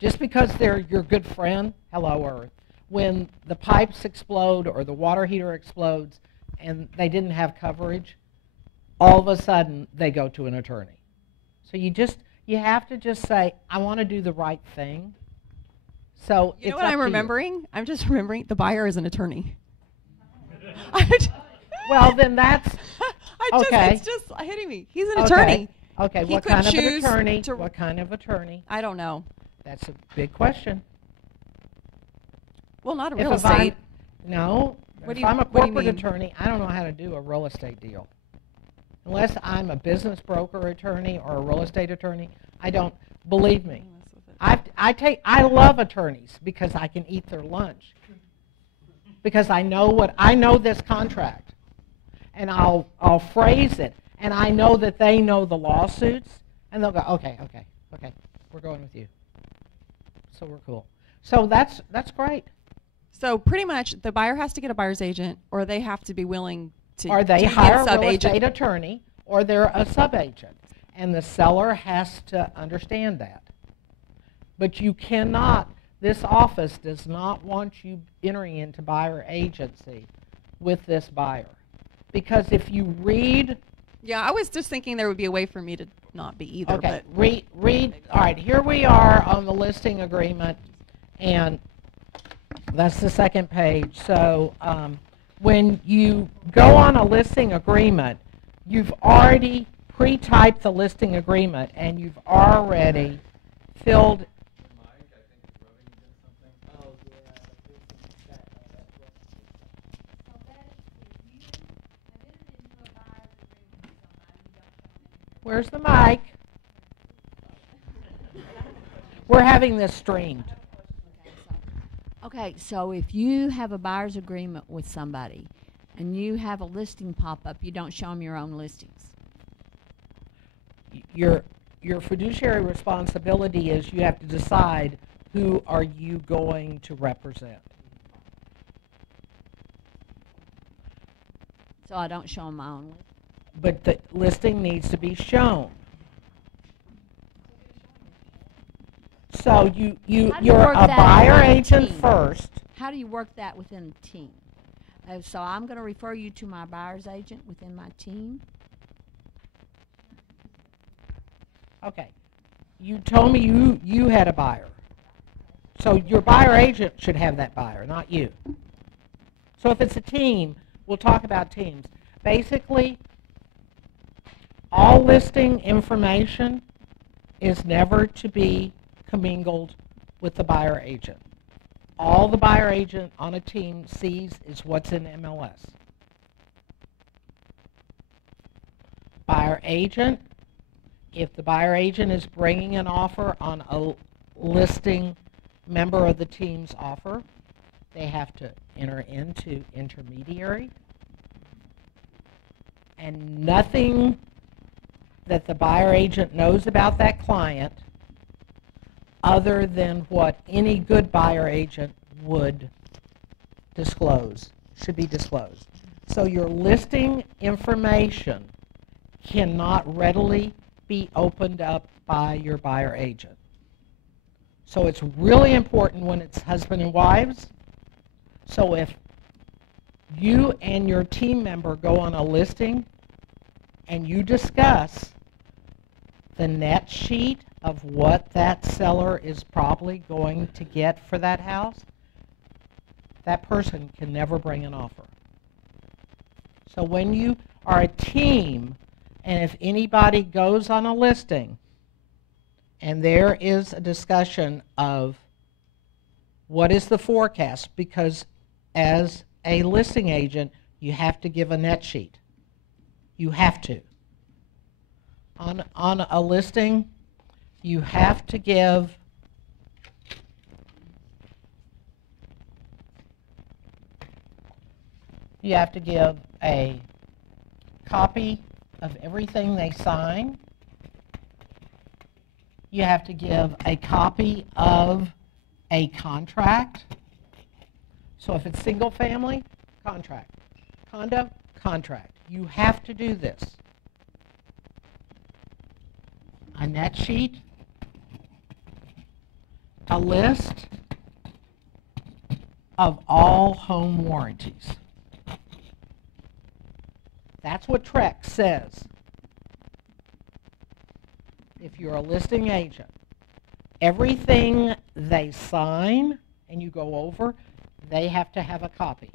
Just because they're your good friend, hello Earth, when the pipes explode or the water heater explodes and they didn't have coverage, all of a sudden they go to an attorney. So you have to just say, I want to do the right thing. So You know it's what up I'm to you. remembering? I'm just remembering the buyer is an attorney. Well, then that's okay. It's just hitting me. He's an okay. attorney. Okay, He what could kind of an choose attorney? to- What kind of attorney? I don't know. That's a big question. Well, not a If real I'm- estate. No. What do If you- I'm a what do you corporate mean? attorney, I don't know how to do a real estate deal. Unless I'm a business broker attorney or a real estate attorney, I don't. Believe me, I love attorneys because I can eat their lunch. Because I know this contract, and I'll phrase it, and I know that they know the lawsuits, and they'll go, okay, we're going with you. So we're cool. So that's great. So pretty much the buyer has to get a buyer's agent, or they have to be willing to Or they to be hire a real sub-agent. estate attorney, or they're a sub-agent. And the seller has to understand that. But you cannot, this office does not want you entering into buyer agency with this buyer. Because if you read, Yeah, I was just thinking there would be a way for me to not be either. okay, But read, all right, here we are on the listing agreement, and that's the second page. So when you go on a listing agreement, you've already pre-typed the listing agreement, and you've already filled. Where's the mic? We're having this streamed. Okay, so if you have a buyer's agreement with somebody and you have a listing pop up, you don't show them your own listings. Your fiduciary responsibility is you have to decide who are you going to represent. So I don't show them my own listing. But the listing needs to be shown. So How do you you're work a that buyer out in a agent team? first. How do you work that within a team? So I'm going to refer you to my buyer's agent within my team. Okay. You told me you had a buyer. So your buyer agent should have that buyer, not you. So if it's a team, we'll talk about teams. Basically, all listing information is never to be commingled with the buyer agent. All the buyer agent on a team sees is what's in MLS. Buyer agent, if the buyer agent is bringing an offer on a listing member of the team's offer, they have to enter into intermediary. And nothing that the buyer agent knows about that client other than what any good buyer agent would disclose, should be disclosed. So your listing information cannot readily be opened up by your buyer agent. So it's really important when it's husband and wives. So if you and your team member go on a listing and you discuss the net sheet of what that seller is probably going to get for that house, that person can never bring an offer. So when you are a team, and if anybody goes on a listing and there is a discussion of what is the forecast, because as a listing agent, you have to give a net sheet. You have to. On a listing, you have to give a copy of everything they sign. You have to give a copy of a contract. So if it's single family, contract. Condo, contract. You have to do this. A net sheet, a list of all home warranties. That's what Trex says. if you're a listing agent, everything they sign and you go over, they have to have a copy.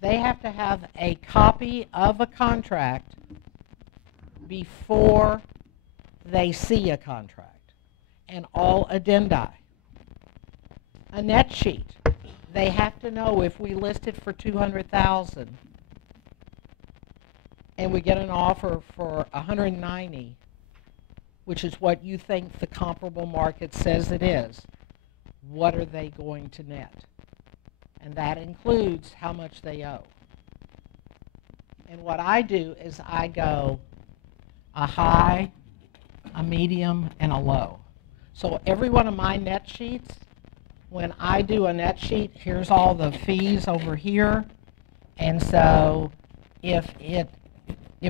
They have to have a copy of a contract before they see a contract, and all addendi. A net sheet. They have to know if we list it for $200,000 and we get an offer for $190,000, which is what you think the comparable market says it is, what are they going to net? And that includes how much they owe. And what I do is I go a high, a medium, and a low. So every one of my net sheets, when I do a net sheet, here's all the fees over here. And so if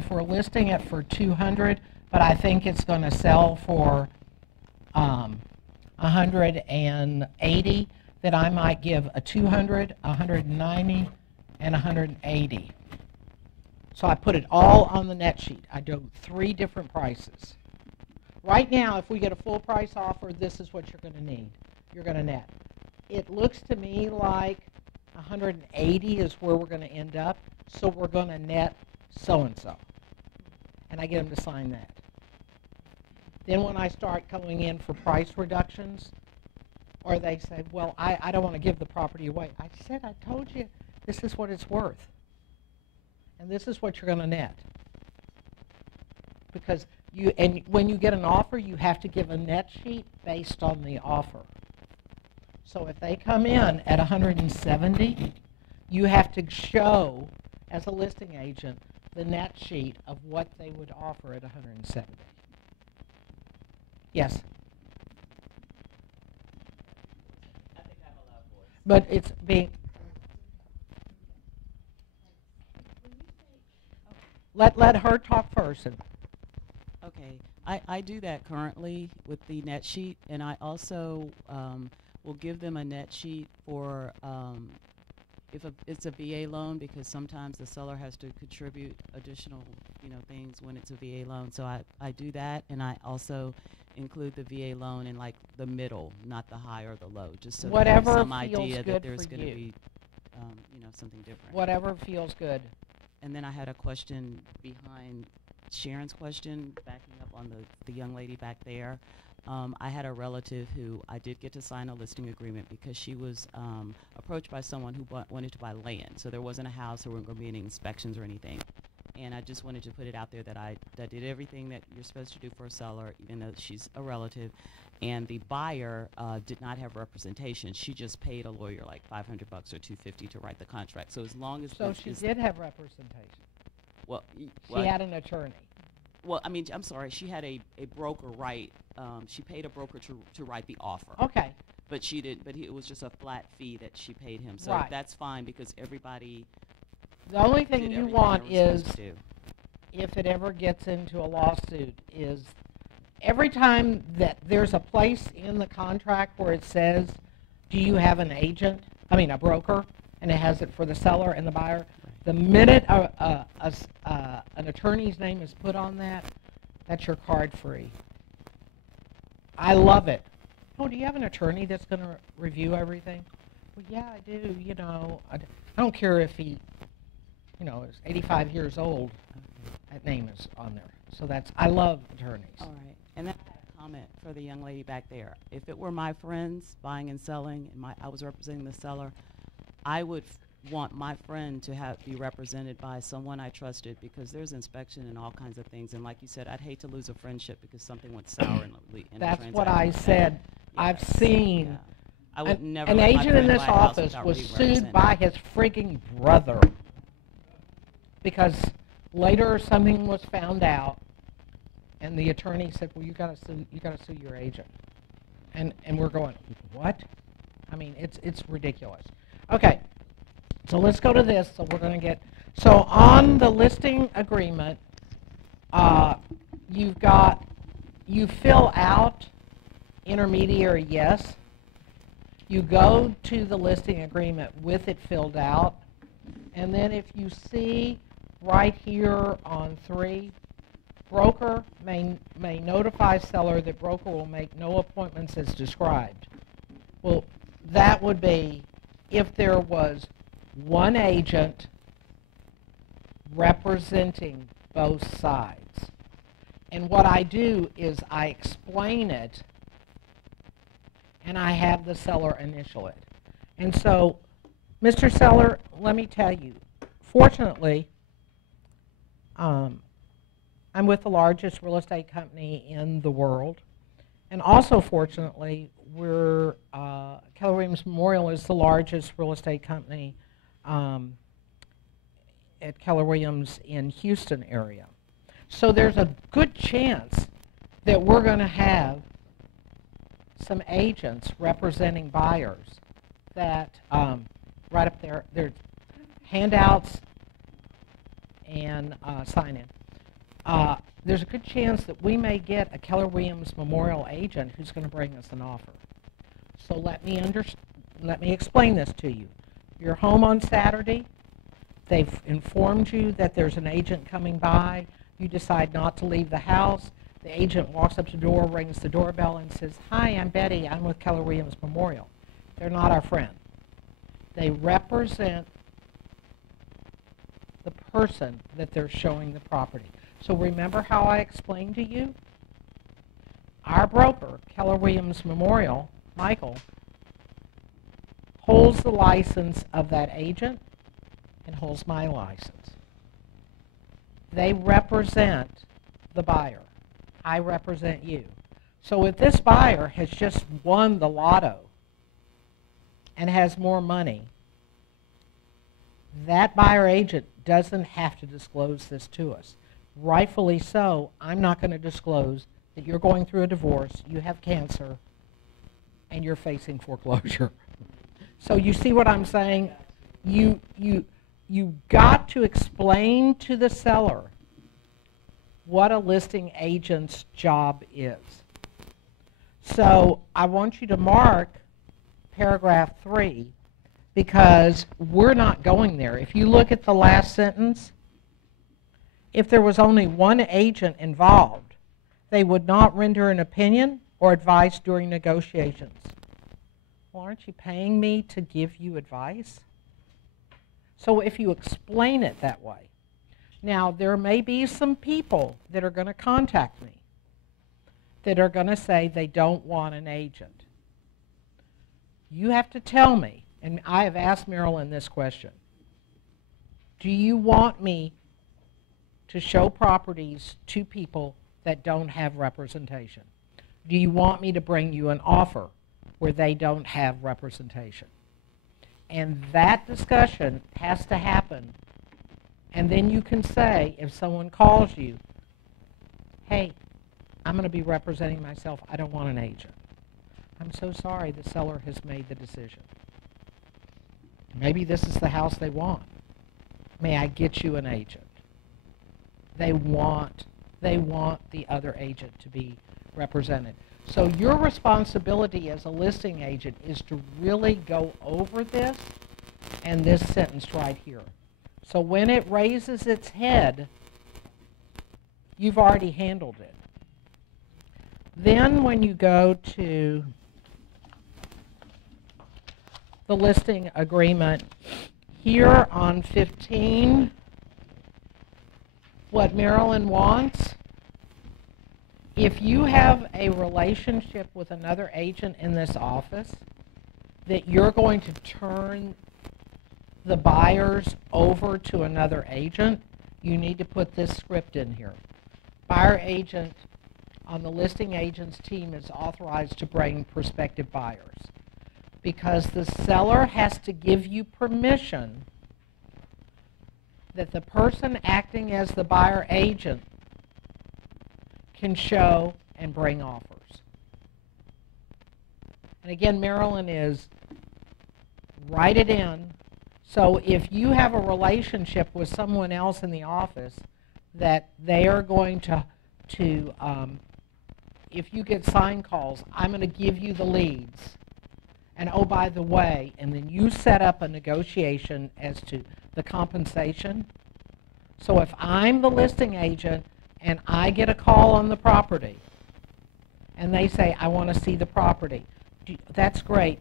we're listing it for $200,000, but I think it's going to sell for $180,000, that I might give a $200,000, $190,000, and $180,000. So I put it all on the net sheet. I do 3 different prices. Right now, if we get a full price offer, this is what you're going to need. You're going to net. It looks to me like 180 is where we're going to end up, so we're going to net so-and-so. And I get them to sign that. Then when I start going in for price reductions, or they say, well, I don't want to give the property away. I said, I told you, this is what it's worth. And this is what you're going to net. Because when you get an offer, you have to give a net sheet based on the offer. So if they come in at 170, you have to show, as a listing agent, the net sheet of what they would offer at 170. Yes? I think I have a loud voice. But it's being... Let her talk first. Okay, I do that currently with the net sheet, and I also will give them a net sheet for if it's a VA loan, because sometimes the seller has to contribute additional things when it's a VA loan. So I do that, and I also include the VA loan in like the middle, not the high or the low, just so they have Whatever some feels idea good that there's for going to you. be something different. Whatever feels good. And then I had a question behind Sharon's question, backing up on the young lady back there. I had a relative who I did get to sign a listing agreement because she was approached by someone who wanted to buy land. So there wasn't a house, there weren't going to be any inspections or anything. And I just wanted to put it out there that I did everything that you're supposed to do for a seller, even though she's a relative. And the buyer did not have representation. She just paid a lawyer like $500 or $250 to write the contract. So as long as So she did have representation. well, She had an attorney. well, I mean, I'm sorry. She had a broker write. She paid a broker to write the offer. Okay. But she did. But it was just a flat fee that she paid him. So Right. that's fine because everybody. The only did thing you everything want they were is, supposed to do. if it ever gets into a lawsuit, is every time that there's a place in the contract where it says, do you have an agent, a broker, and it has it for the seller and the buyer, the minute an attorney's name is put on that, that's your card free. I love it. Oh, do you have an attorney that's going to review everything? Well, yeah, I do. I don't care if he, is 85 years old. That name is on there. So I love attorneys. All right. And then I had a comment for the young lady back there. If it were my friends buying and selling, and I was representing the seller, I would want my friend to be represented by someone I trusted, because there's inspection and all kinds of things. And like you said, I'd hate to lose a friendship because something went sour in a That's transaction what I like that. said. I've Yes. seen Yeah. I would never an let my agent in friend this buy a house office without was being sued represented. by his freaking brother because later something was found out, and the attorney said, "Well, you got to sue your agent," and we're going, "What?" It's ridiculous. Okay, so let's go to this. So we're going to get on the listing agreement. You fill out intermediary yes. You go to the listing agreement with it filled out, and then if you see right here on 3, broker may notify seller that broker will make no appointments as described. Well, that would be if there was one agent representing both sides. And what I do is I explain it and I have the seller initial it. And so, Mr. Seller, let me tell you, fortunately, I'm with the largest real estate company in the world. And also, fortunately, Keller Williams Memorial is the largest real estate company at Keller Williams in Houston area. So there's a good chance that we're going to have some agents representing buyers that, right up there, there's handouts and sign-in. There's a good chance that we may get a Keller Williams Memorial agent who's going to bring us an offer. So let me explain this to you. You're home on Saturday. They've informed you that there's an agent coming by. You decide not to leave the house. The agent walks up to the door, rings the doorbell, and says, "Hi, I'm Betty. I'm with Keller Williams Memorial." They're not our friend. They represent the person that they're showing the property. So remember how I explained to you? Our broker, Keller Williams Memorial, Michael, holds the license of that agent and holds my license. They represent the buyer. I represent you. So if this buyer has just won the lotto and has more money, that buyer agent doesn't have to disclose this to us. Rightfully so, I'm not going to disclose that you're going through a divorce, you have cancer, and you're facing foreclosure. So you see what I'm saying? You got to explain to the seller what a listing agent's job is. So I want you to mark paragraph 3 because we're not going there. If you look at the last sentence, if there was only one agent involved, they would not render an opinion or advice during negotiations. Well, aren't you paying me to give you advice? So if you explain it that way. Now, there may be some people that are going to contact me that are going to say they don't want an agent. You have to tell me, and I have asked Marilyn this question, do you want me to show properties to people that don't have representation? Do you want me to bring you an offer where they don't have representation? And that discussion has to happen. And then you can say, if someone calls you, hey, I'm going to be representing myself. I don't want an agent. I'm so sorry, the seller has made the decision. Maybe this is the house they want. May I get you an agent? They want the other agent to be represented. So your responsibility as a listing agent is to really go over this and this sentence right here. So when it raises its head, you've already handled it. Then when you go to the listing agreement, here on 15, what Marilyn wants, if you have a relationship with another agent in this office, that you're going to turn the buyers over to another agent, you need to put this script in here. Buyer agent on the listing agent's team is authorized to bring prospective buyers because the seller has to give you permission that the person acting as the buyer agent can show and bring offers. And again, Marilyn is, write it in. So if you have a relationship with someone else in the office that they are going to if you get sign calls, I'm going to give you the leads. And oh, by the way, and then you set up a negotiation as to the compensation. So if I'm the listing agent and I get a call on the property, and they say, I want to see the property. That's great.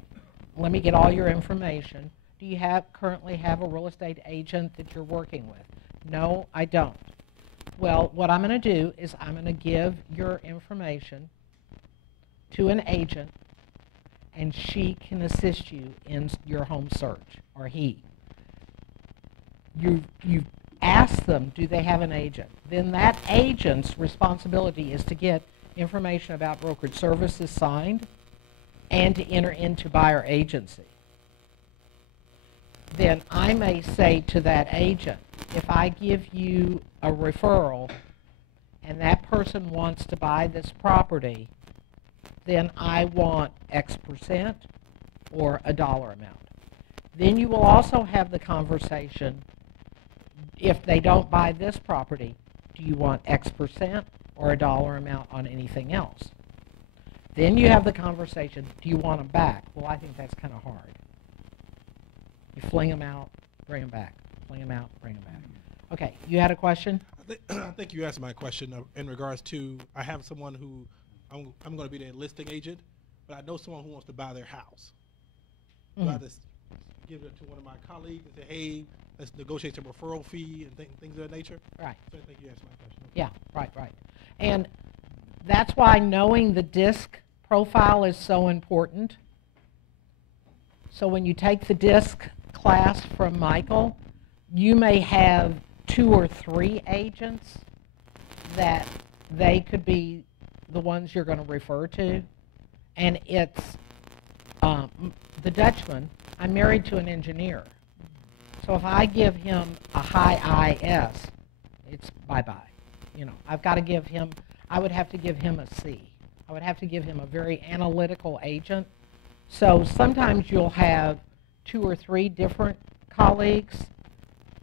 Let me get all your information. Do you currently have a real estate agent that you're working with? No, I don't. Well, what I'm going to do is I'm going to give your information to an agent, and she can assist you in your home search, or he. You ask them, do they have an agent? Then that agent's responsibility is to get information about brokerage services signed and to enter into buyer agency. Then I may say to that agent, if I give you a referral and that person wants to buy this property, then I want X percent or a dollar amount. Then you will also have the conversation, if they don't buy this property, do you want X percent or a dollar amount on anything else? Then you have the conversation, do you want them back? Well, I think that's kind of hard. You fling them out, bring them back. Fling them out, bring them back. Okay, you had a question? I think you answered my question in regards to, I have someone who, I'm going to be their listing agent, but I know someone who wants to buy their house. Do I just give it to one of my colleagues and say, hey, let's negotiate some referral fee and things of that nature? Right. So I think you answered my question. Yeah, right. And that's why knowing the DISC profile is so important. So when you take the DISC class from Michael, you may have 2 or 3 agents that they could be the ones you're going to refer to. And it's the Dutchman. I'm married to an engineer. So if I give him a high IS, it's bye-bye. You know, I've got to give him, I would have to give him a C. I would have to give him a very analytical agent. So sometimes you'll have 2 or 3 different colleagues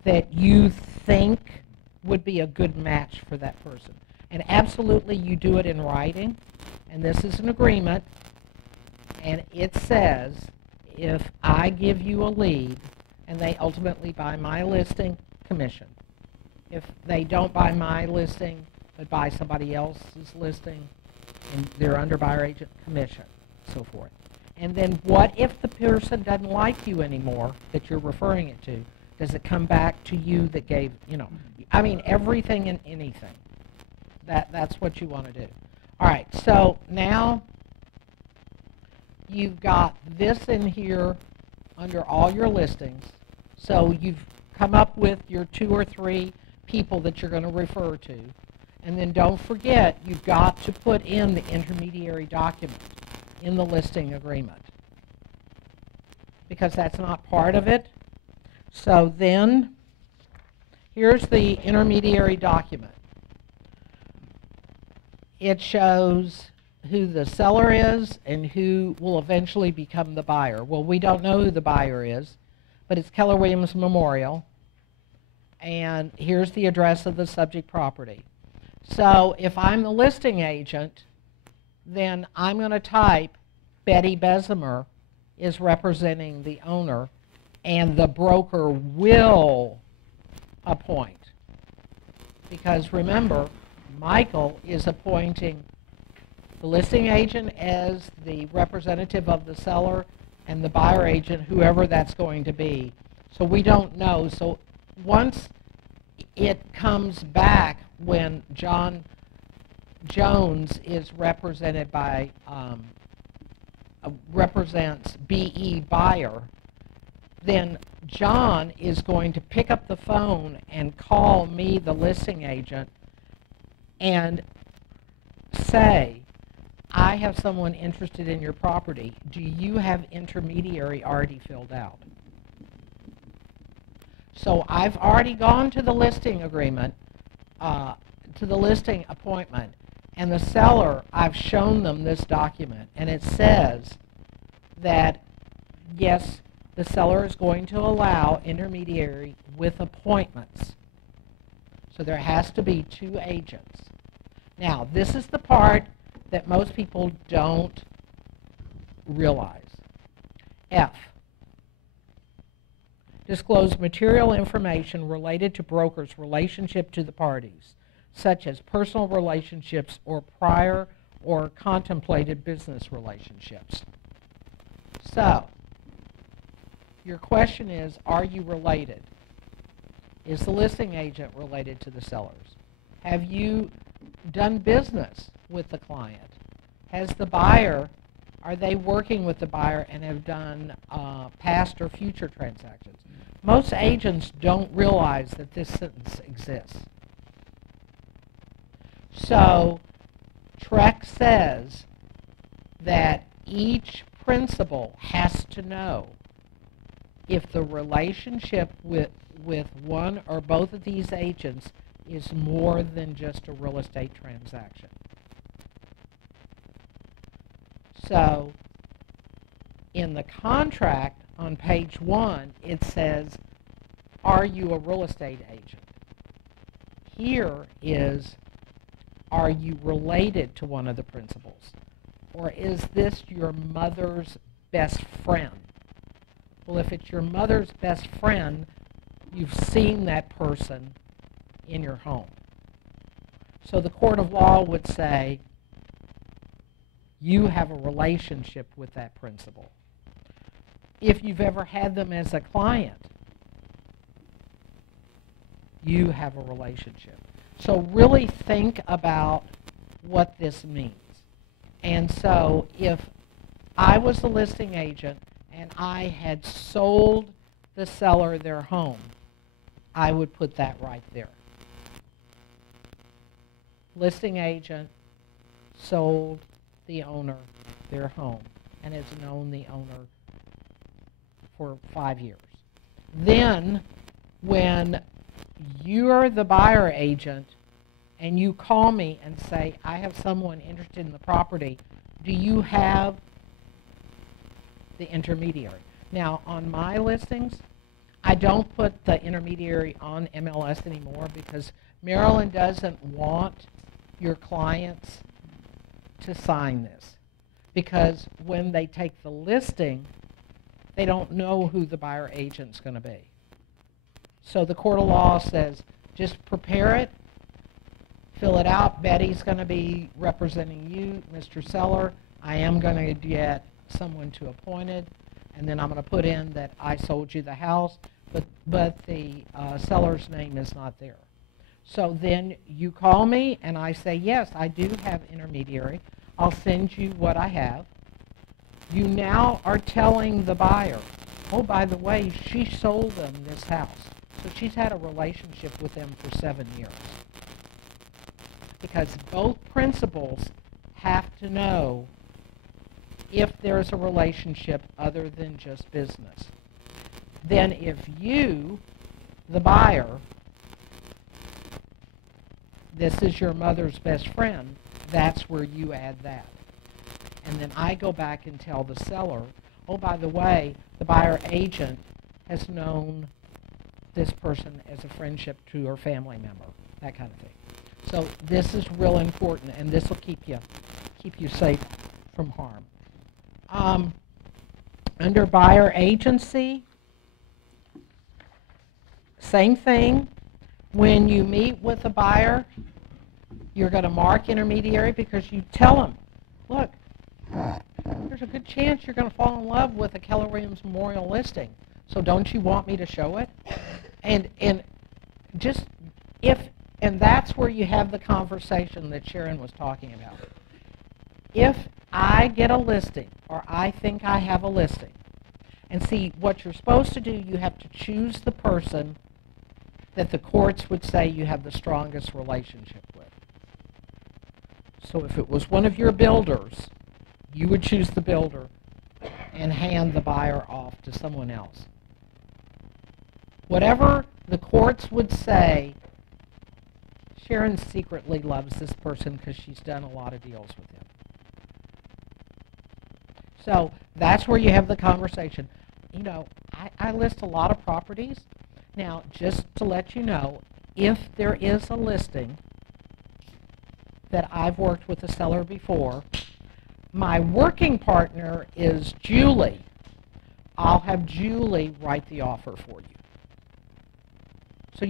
that you think would be a good match for that person. And absolutely you do it in writing, and this is an agreement, and it says if I give you a lead and they ultimately buy my listing, commission. If they don't buy my listing but buy somebody else's listing and they're under buyer agent, commission, so forth. And then what if the person doesn't like you anymore that you're referring it to? Does it come back to you that gave, you know, I mean everything and anything. That's what you want to do. All right, so now you've got this in here under all your listings. So you've come up with your 2 or 3 people that you're going to refer to. And then don't forget, you've got to put in the intermediary document in the listing agreement, because that's not part of it. So then, here's the intermediary document. It shows who the seller is and who will eventually become the buyer. Well, we don't know who the buyer is, but it's Keller Williams Memorial. And here's the address of the subject property. So if I'm the listing agent, then I'm going to type Betty Bezemer is representing the owner, and the broker will appoint. Because remember, Michael is appointing the listing agent as the representative of the seller and the buyer agent, whoever that's going to be. So we don't know. So once it comes back when John Jones is represented by, represents BE buyer, then John is going to pick up the phone and call me, the listing agent, and say, I have someone interested in your property. Do you have intermediary already filled out? So I've already gone to the listing agreement, to the listing appointment, and the seller, I've shown them this document, and it says that, yes, the seller is going to allow intermediary with appointments. So there has to be 2 agents. Now, this is the part that most people don't realize. F, disclose material information related to broker's relationship to the parties, such as personal relationships or prior or contemplated business relationships. So, your question is, are you related? Is the listing agent related to the sellers? Have you done business with the client? Has the buyer, are they working with the buyer and have done past or future transactions? Most agents don't realize that this sentence exists. So, TREC says that each principal has to know if the relationship with one or both of these agents is more than just a real estate transaction. So, in the contract on page 1, it says, are you a real estate agent? Here is, are you related to one of the principals? Or is this your mother's best friend? Well, if it's your mother's best friend, you've seen that person in your home. So the court of law would say, you have a relationship with that principal. If you've ever had them as a client, you have a relationship. So really think about what this means. And so if I was the listing agent and I had sold the seller their home, I would put that right there. Listing agent sold the owner their home and has known the owner for 5 years. Then when you're the buyer agent and you call me and say, I have someone interested in the property, do you have the intermediary? Now, on my listings, I don't put the intermediary on MLS anymore because Maryland doesn't want your clients to sign this. Because when they take the listing, they don't know who the buyer agent's going to be. So the court of law says, just prepare it, fill it out. Betty's going to be representing you, Mr. Seller. I am going to get someone to appointed, and then I'm going to put in that I sold you the house, but the seller's name is not there. So then you call me, and I say, yes, I do have intermediary. I'll send you what I have. You now are telling the buyer, oh, by the way, she sold them this house. So she's had a relationship with them for 7 years. Because both principals have to know if there's a relationship other than just business. Then if you, the buyer, this is your mother's best friend, that's where you add that. And then I go back and tell the seller, oh, by the way, the buyer agent has known this person as a friendship to her family member, that kind of thing. So this is real important, and this will keep you safe from harm. Under buyer agency, same thing. When you meet with a buyer, you're going to mark intermediary because you tell them, look, there's a good chance you're going to fall in love with a Keller Williams Memorial listing. So don't you want me to show it? And just and that's where you have the conversation that Sharon was talking about. If I get a listing, or I think I have a listing, and see, what you're supposed to do, you have to choose the person that the courts would say you have the strongest relationship with. So if it was one of your builders, you would choose the builder and hand the buyer off to someone else. Whatever the courts would say, Sharon secretly loves this person because she's done a lot of deals with him. So that's where you have the conversation. You know, I list a lot of properties. Now, just to let you know, if there is a listing that I've worked with a seller before, my working partner is Julie. I'll have Julie write the offer for you. So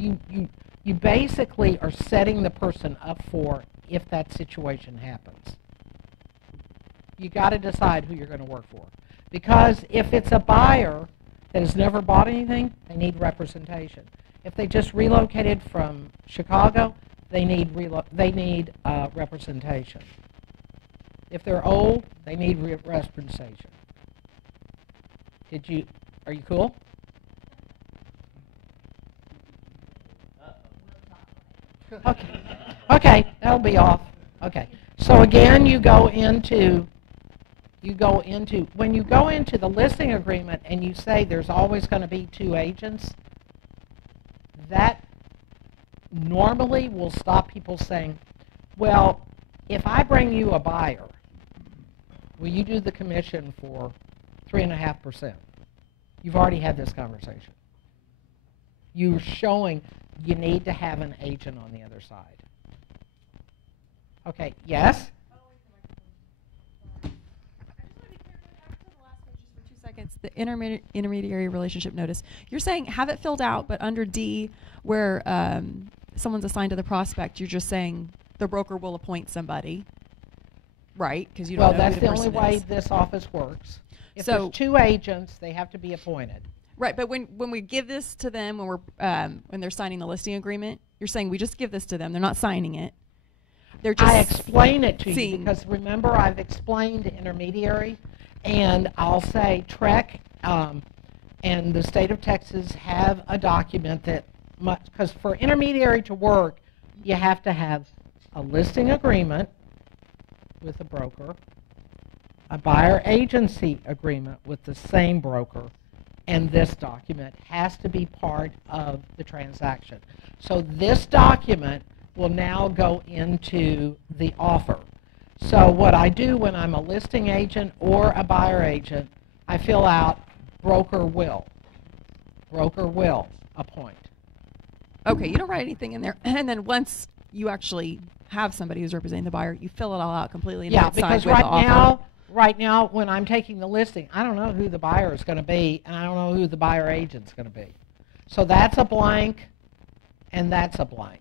You basically are setting the person up for if that situation happens. You got to decide who you're going to work for. Because if it's a buyer that has never bought anything, they need representation. If they just relocated from Chicago, they need representation. If they're old, they need representation. Are you cool? Okay, that'll be off. Okay. So again, when you go into the listing agreement and you say there's always going to be 2 agents, that normally will stop people saying, well, if I bring you a buyer, will you do the commission for 3.5%? You've already had this conversation. You're showing you need to have an agent on the other side. Okay, yes? The intermediary relationship notice. You're saying have it filled out, but under D, where someone's assigned to the prospect, you're just saying the broker will appoint somebody, right? Because you don't know that's who the the only person way is. this office works. If So- there's 2 agents, they have to be appointed. Right, but when we give this to them, when they're signing the listing agreement, you're saying we just give this to them. They're not signing it. They're just I explain it to you seeing- because remember I've explained to intermediary, and I'll say TREC and the state of Texas have a document that, because for intermediary to work, you have to have a listing agreement with a broker, a buyer agency agreement with the same broker, and this document has to be part of the transaction. So this document will now go into the offer. So what I do when I'm a listing agent or a buyer agent, I fill out broker will. Broker will appoint. Okay, you don't write anything in there, and then once you actually have somebody who's representing the buyer, you fill it all out completely. And Yeah, it's signed because with the offer. right now, when I'm taking the listing, I don't know who the buyer is going to be, and I don't know who the buyer agent's going to be. So that's a blank, and that's a blank.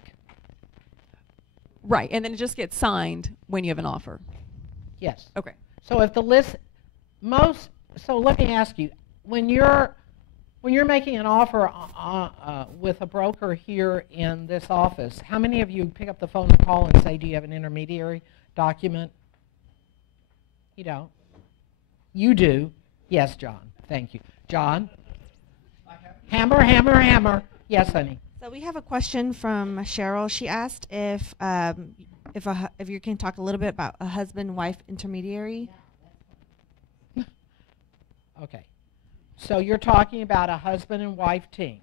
Right, and then it just gets signed when you have an offer. Yes. Okay. So if the so let me ask you, when you're making an offer with a broker here in this office, how many of you pick up the phone and call and say, do you have an intermediary document? You don't. You do. Yes, John. Thank you. John? Hammer, hammer, hammer. Yes, honey. So we have a question from Cheryl. She asked if you can talk a little bit about a husband-wife intermediary. Okay. So you're talking about a husband and wife team.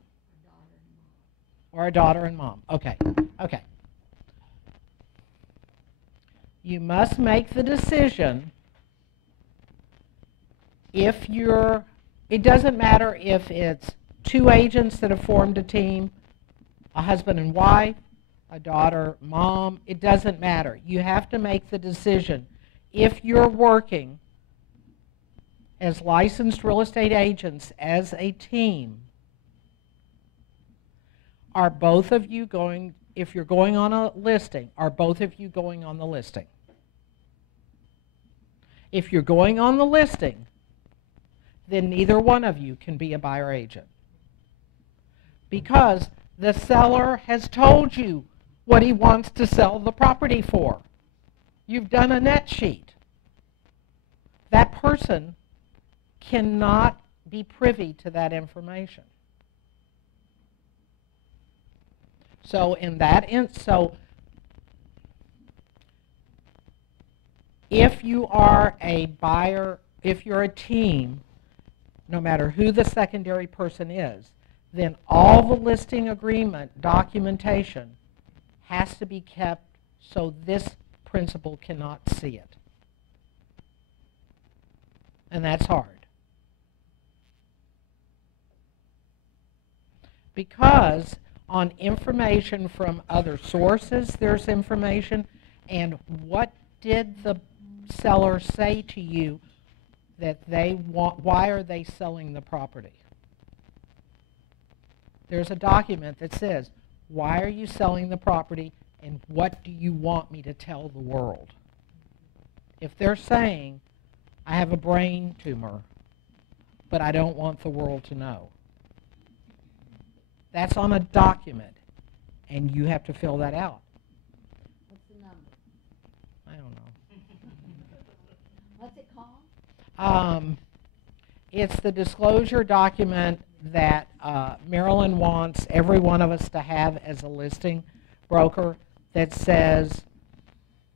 Or a daughter and mom. Okay. Okay. You must make the decision if it doesn't matter if it's 2 agents that have formed a team, a husband and wife, a daughter, mom, it doesn't matter. You have to make the decision. If you're working as licensed real estate agents as a team, are both of you going, if you're going on a listing, are both of you going on the listing? If you're going on the listing, then neither one of you can be a buyer agent. Because the seller has told you what he wants to sell the property for. You've done a net sheet. That person cannot be privy to that information. So if you are a buyer, if you're a team, no matter who the secondary person is, then all the listing agreement documentation has to be kept so this principal cannot see it. And that's hard. Because on information from other sources, there's information, and what did the seller say to you that they want, why are they selling the property? There's a document that says, why are you selling the property, and what do you want me to tell the world? If they're saying, I have a brain tumor, but I don't want the world to know, that's on a document, and you have to fill that out. What's the number? I don't know. What's it called? It's the disclosure document that Marilyn wants every one of us to have as a listing broker that says,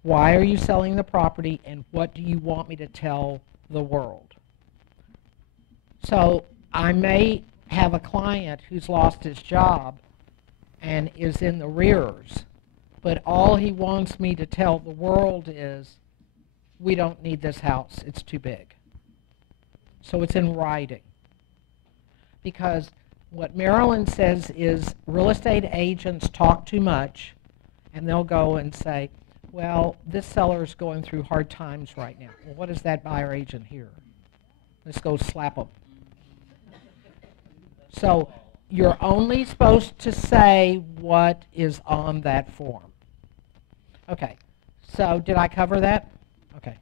why are you selling the property and what do you want me to tell the world? So I may have a client who's lost his job and is in the rears, but all he wants me to tell the world is, we don't need this house, it's too big. So it's in writing. Because what Marilyn says is real estate agents talk too much, and they'll go and say, well, this seller is going through hard times right now. Well, what does that buyer agent hear? Let's go slap them. So you're only supposed to say what is on that form. Okay, so did I cover that? Okay.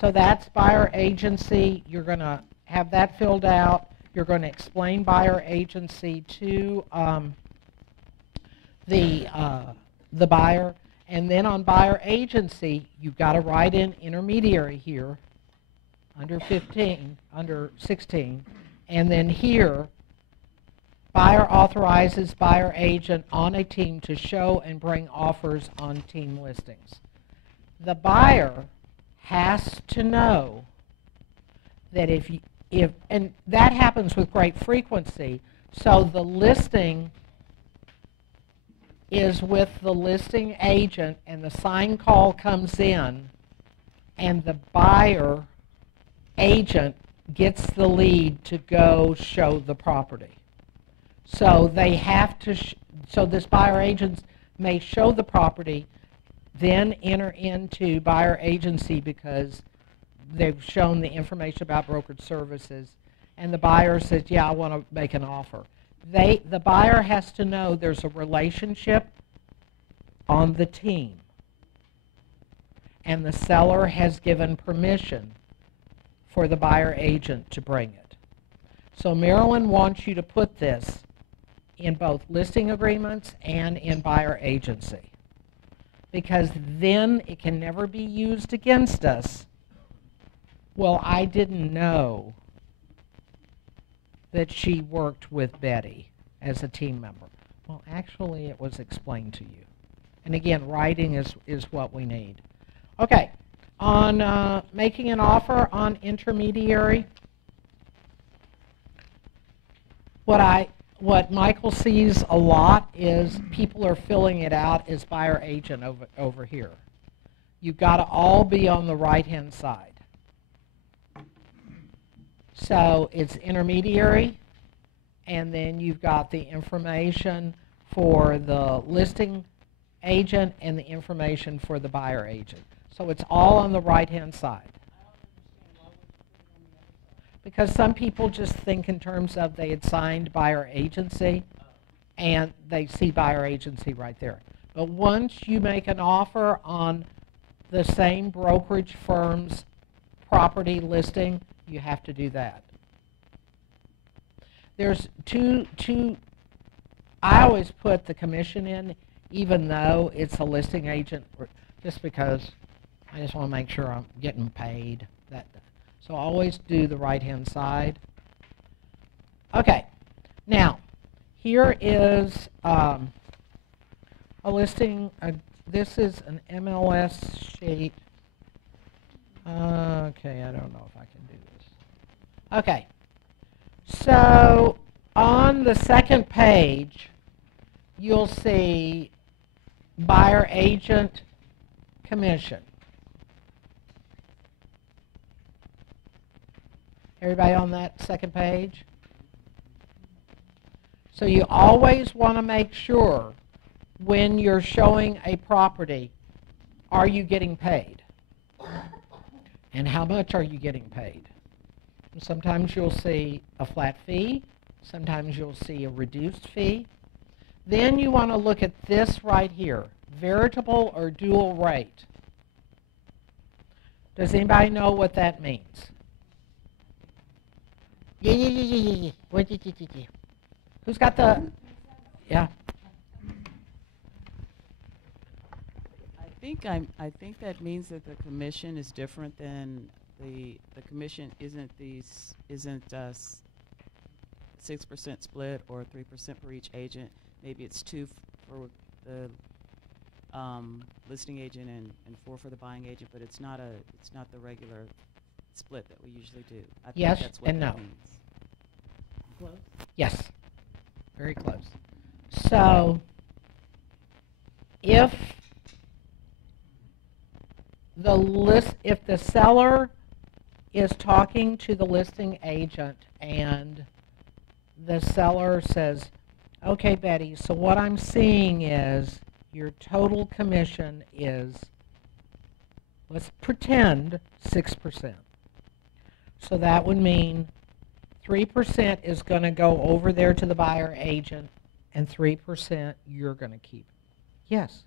So that's buyer agency. You're going to have that filled out. You're going to explain buyer agency to the buyer. And then on buyer agency, you've got to write in intermediary here under 16. And then here, buyer authorizes buyer agent on a team to show and bring offers on team listings. The buyer has to know that and that happens with great frequency, so the listing is with the listing agent and the sign call comes in and the buyer agent gets the lead to go show the property. So they have to, so this buyer agent may show the property, then enter into buyer agency because they've shown the information about brokerage services, and the buyer says, yeah, I want to make an offer. The buyer has to know there's a relationship on the team, and the seller has given permission for the buyer agent to bring it. So Marilyn wants you to put this in both listing agreements and in buyer agency, because then it can never be used against us. Well, I didn't know that she worked with Betty as a team member. Well, actually, it was explained to you. And again, writing is what we need. Okay, on making an offer on intermediary, what Michael sees a lot is people are filling it out as buyer agent over here. You've got to all be on the right-hand side. So it's intermediary, and then you've got the information for the listing agent and the information for the buyer agent. So it's all on the right-hand side. Because some people just think in terms of they had signed buyer agency, and they see buyer agency right there. But once you make an offer on the same brokerage firm's property listing, you have to do that. There's two, I always put the commission in, even though it's a listing agent, just because I just want to make sure I'm getting paid. So I always do the right-hand side. Okay, now, here is a listing. This is an MLS sheet. Okay, I don't know if I can do this. Okay, so on the second page, you'll see buyer agent commission. Everybody on that second page? So you always want to make sure when you're showing a property, are you getting paid? And how much are you getting paid? And sometimes you'll see a flat fee. Sometimes you'll see a reduced fee. Then you want to look at this right here, variable or dual rate. Does anybody know what that means? Yeah. Who's got the, yeah? I think that means that the commission is different than the commission isn't 6% split or 3% for each agent. Maybe it's 2 for the listing agent and 4 for the buying agent, but it's not the regular split that we usually do. I think Yes that's what and that no. means. Close? Yes, very close. So if the seller is talking to the listing agent and the seller says, okay, Betty, so what I'm seeing is your total commission is, let's pretend, 6%. So that would mean 3% is going to go over there to the buyer agent and 3% you're going to keep. Yes.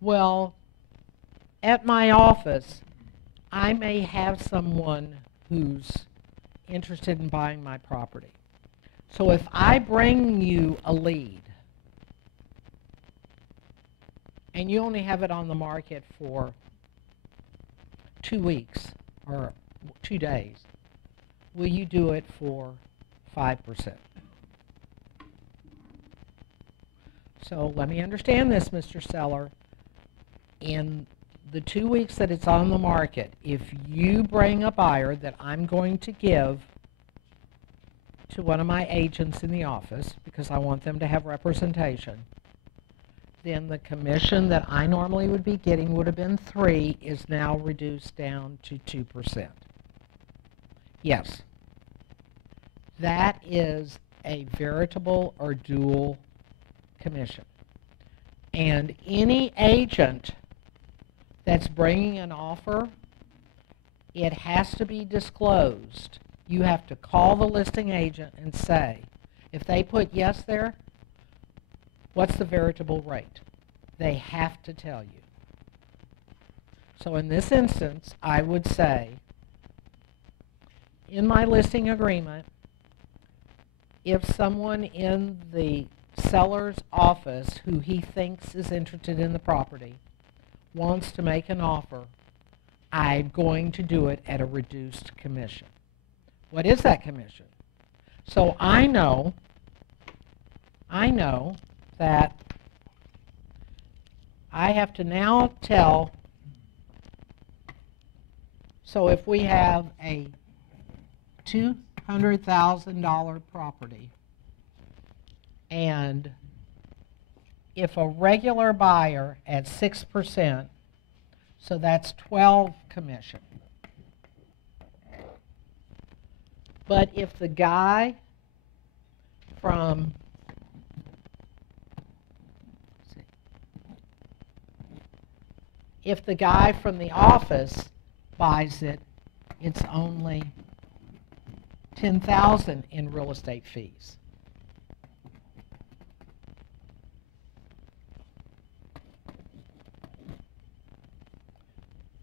Well, at my office, I may have someone who's interested in buying my property. So if I bring you a lead and you only have it on the market for 2 weeks or 2 days, will you do it for 5%? So let me understand this, Mr. Seller. In the 2 weeks that it's on the market, if you bring a buyer that I'm going to give to one of my agents in the office, because I want them to have representation, then the commission that I normally would be getting would have been 3, is now reduced down to 2%. Yes. That is a variable or dual commission. And any agent that's bringing an offer, it has to be disclosed. You have to call the listing agent and say, if they put yes there, what's the variable rate? They have to tell you. So in this instance, I would say, in my listing agreement, if someone in the seller's office who he thinks is interested in the property wants to make an offer, I'm going to do it at a reduced commission. What is that commission? So I know that I have to now tell, so if we have a $200,000 property, and if a regular buyer at 6%, so that's 12 commission. But if the guy from the office buys it, it's only $10,000 in real estate fees.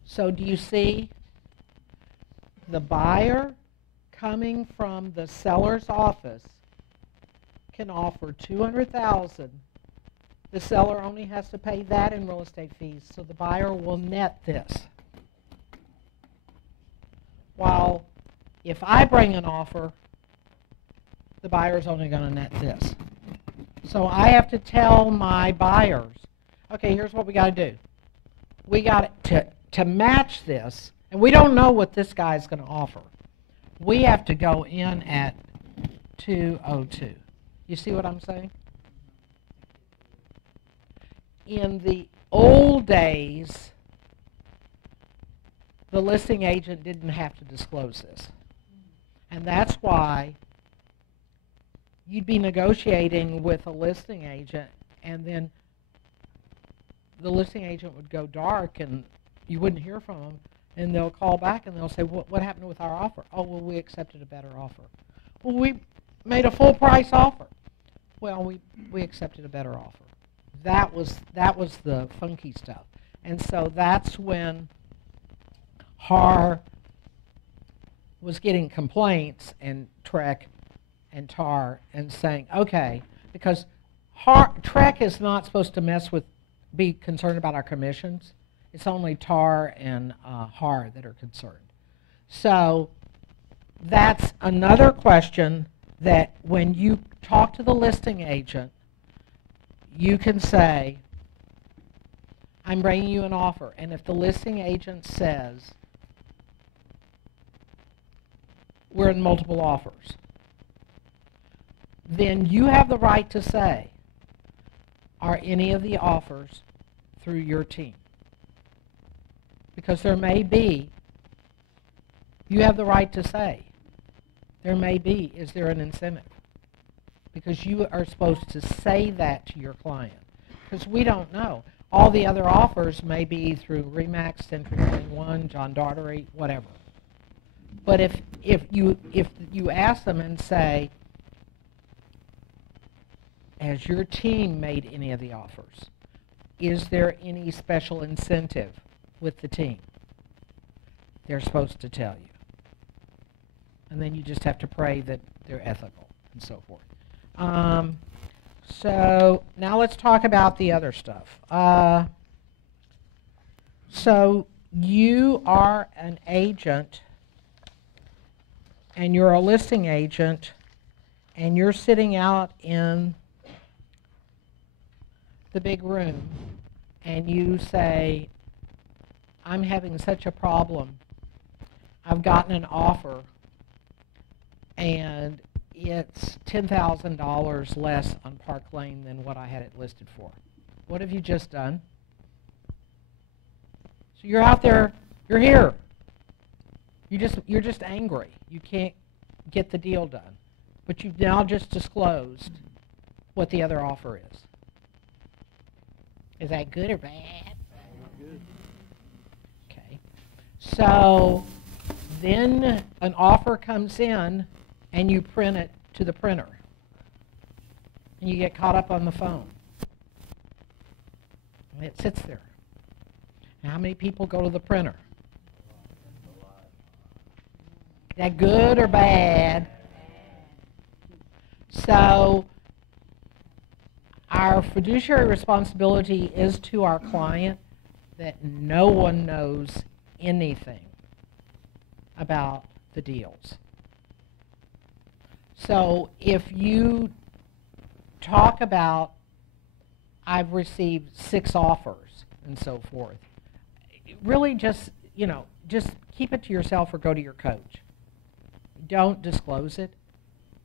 So do you see the buyer coming from the seller's office can offer $200,000. The seller only has to pay that in real estate fees, so the buyer will net this. While if I bring an offer, the buyer's only going to net this. So I have to tell my buyers, okay, here's what we got to do. We got to match this, and we don't know what this guy's going to offer. We have to go in at 202. You see what I'm saying? In the old days, the listing agent didn't have to disclose this. And that's why you'd be negotiating with a listing agent, and then the listing agent would go dark, and you wouldn't hear from them, and they'll call back, and they'll say, what happened with our offer? Oh, well, we accepted a better offer. Well, made a full price offer. Well, we accepted a better offer. That was the funky stuff. And so that's when HAR was getting complaints, and Trek and TAR, and saying, okay, because Trek is not supposed to be concerned about our commissions. It's only TAR and HAR that are concerned. So that's another question that when you talk to the listing agent, you can say, I'm bringing you an offer. And if the listing agent says, we're in multiple offers, then you have the right to say, are any of the offers through your team? Because there may be, you have the right to say, there may be, is there an incentive? Because you are supposed to say that to your client. Because we don't know. All the other offers may be through RE/MAX, Century 21, John Daughtery, whatever. But if you ask them and say, has your team made any of the offers? Is there any special incentive with the team? They're supposed to tell you. And then you just have to pray that they're ethical and so forth. So now let's talk about the other stuff. So you are an agent, and you're a listing agent, and you're sitting out in the big room, and you say, I'm having such a problem. I've gotten an offer, and it's $10,000 less on Park Lane than what I had it listed for. What have you just done? So you're out there, you're here. You're just angry. You can't get the deal done. But you've now just disclosed what the other offer is. Is that good or bad? Good. Okay. So then an offer comes in, and you print it to the printer. And you get caught up on the phone. And it sits there. Now, how many people go to the printer? Is that good or bad? So our fiduciary responsibility is to our client that no one knows anything about the deals. So if you talk about, I've received 6 offers and so forth, really just keep it to yourself or go to your coach. Don't disclose it,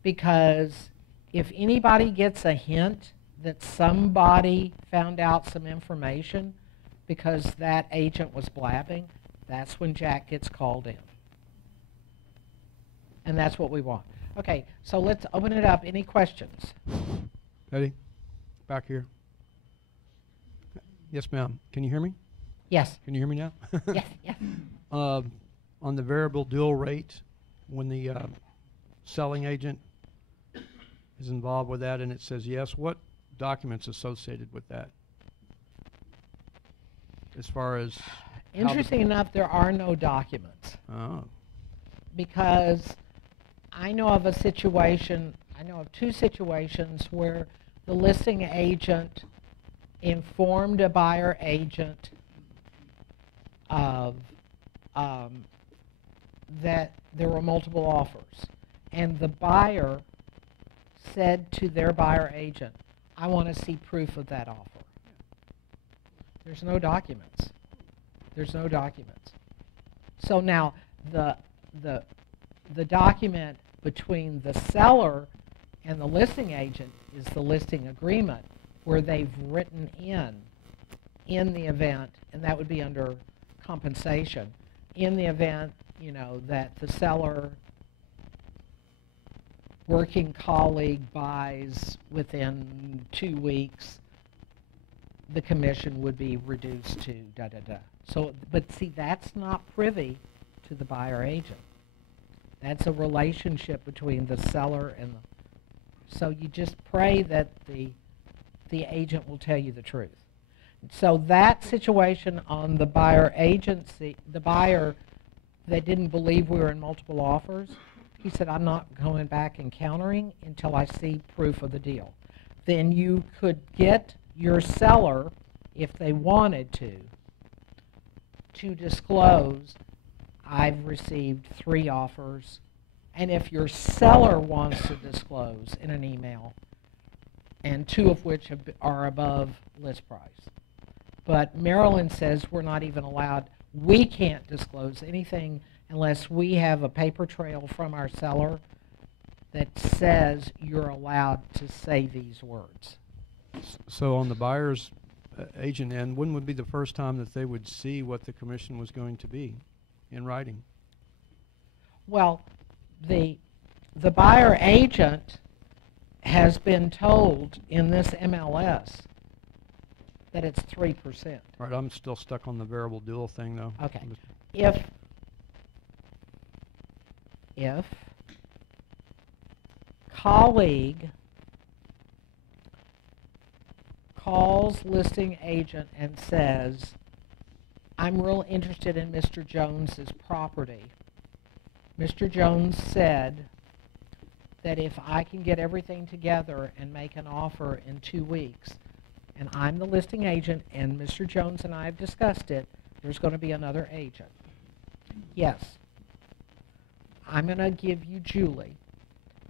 because if anybody gets a hint that somebody found out some information because that agent was blabbing, that's when Jack gets called in. And that's what we want. Okay, so let's open it up. Any questions? Eddie, back here. Yes, ma'am. Can you hear me? Yes. Can you hear me now? Yes, yes. On the variable deal rate, when the selling agent is involved with that and it says yes, what documents associated with that? As far as... Interesting enough, there are no documents. Oh. Because I know of 2 situations where the listing agent informed a buyer agent of that there were multiple offers, and the buyer said to their buyer agent, I want to see proof of that offer. There's no documents. There's no documents. So now the document between the seller and the listing agent is the listing agreement, where they've written in the event, and that would be under compensation, in the event, that the seller working colleague buys within 2 weeks, the commission would be reduced to da-da-da. So, but see, that's not privy to the buyer agent. That's a relationship between the seller and So you just pray that the agent will tell you the truth. So that situation on the buyer agency, the buyer, they didn't believe we were in multiple offers. He said, I'm not going back and countering until I see proof of the deal. Then you could get your seller, if they wanted to disclose, I've received 3 offers. And if your seller wants to disclose in an email, and 2 of which are above list price. But Maryland says we're not even allowed, we can't disclose anything unless we have a paper trail from our seller that says you're allowed to say these words. So on the buyer's agent end, when would be the first time that they would see what the commission was going to be in writing? Well, the buyer agent has been told in this MLS that it's 3%. Right, I'm still stuck on the variable dual thing, though. Okay. If colleague calls listing agent and says, I'm real interested in Mr. Jones's property. Mr. Jones said that if I can get everything together and make an offer in 2 weeks, and I'm the listing agent, and Mr. Jones and I have discussed it, there's going to be another agent. Yes, I'm going to give you Julie,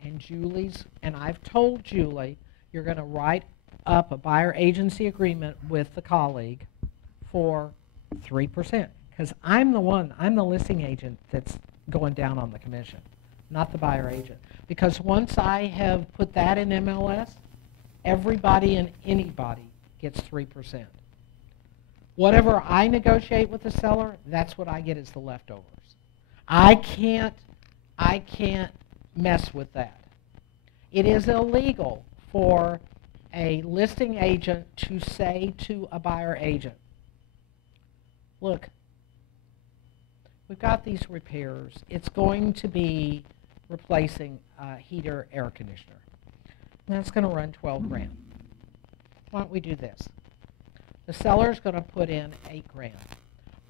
and I've told Julie, you're going to write up a buyer agency agreement with the colleague for 3%, because I'm the listing agent that's going down on the commission, not the buyer agent. Because once I have put that in MLS, everybody and anybody gets 3%. Whatever I negotiate with the seller, that's what I get as the leftovers. I can't mess with that. It is illegal for a listing agent to say to a buyer agent, look, we've got these repairs. It's going to be replacing a heater air conditioner. And that's going to run 12 grand. Why don't we do this? The seller's going to put in 8 grand.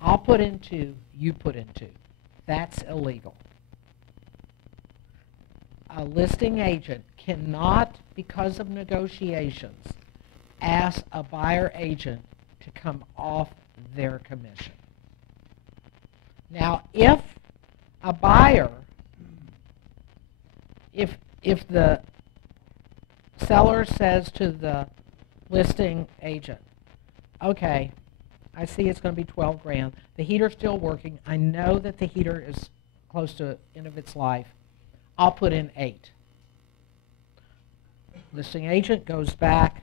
I'll put in 2, you put in 2. That's illegal. A listing agent cannot, because of negotiations, ask a buyer agent to come off their commission. Now, if a buyer, if the seller says to the listing agent, okay, I see it's going to be 12 grand. The heater's still working. I know that the heater is close to the end of its life. I'll put in 8. Listing agent goes back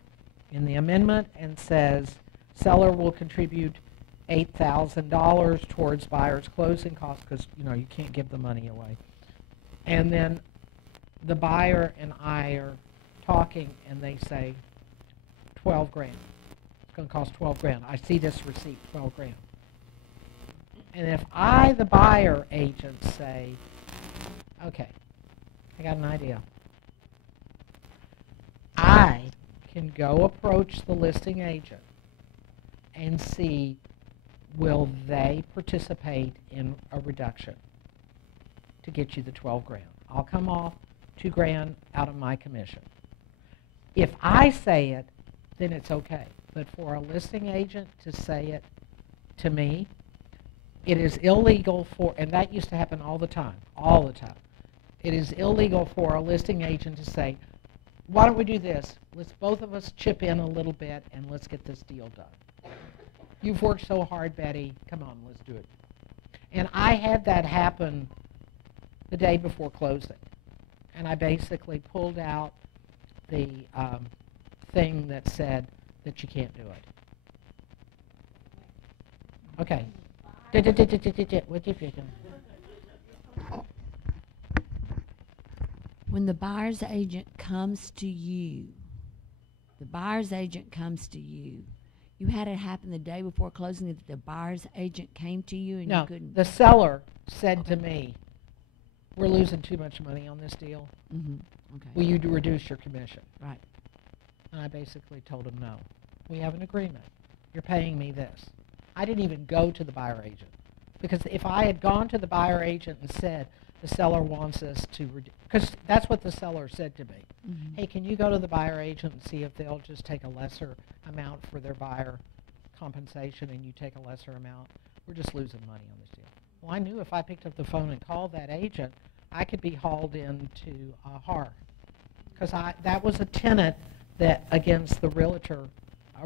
in the amendment and says, seller will contribute $8,000 towards buyer's closing costs, because you can't give the money away. And then the buyer and I are talking, and they say 12 grand. It's going to cost 12 grand. I see this receipt, 12 grand. And if I, the buyer agent, say, okay, I got an idea. I can go approach the listing agent and see, will they participate in a reduction to get you the 12 grand? I'll come off 2 grand out of my commission. If I say it, then it's okay. But for a listing agent to say it to me, it is illegal for, and that used to happen all the time. It is illegal for a listing agent to say, why don't we do this? Let's both of us chip in a little bit and let's get this deal done. You've worked so hard, Betty. Come on, let's do it. And I had that happen the day before closing. And I basically pulled out the thing that said that you can't do it. Okay. What you thinking? When the buyer's agent comes to you, you had it happen the day before closing that the buyer's agent came to you and you couldn't. The seller said to me, we're losing too much money on this deal. Okay. Will you reduce your commission? Right. And I basically told him, no. We have an agreement. You're paying me this. I didn't even go to the buyer agent. Because if I had gone to the buyer agent and said, the seller wants us to reduce, because that's what the seller said to me. Hey, can you go to the buyer agent and see if they'll just take a lesser amount for their buyer compensation and you take a lesser amount? We're just losing money on this deal. Well, I knew if I picked up the phone and called that agent, I could be hauled into HAR. Because that was a tenet that against the realtor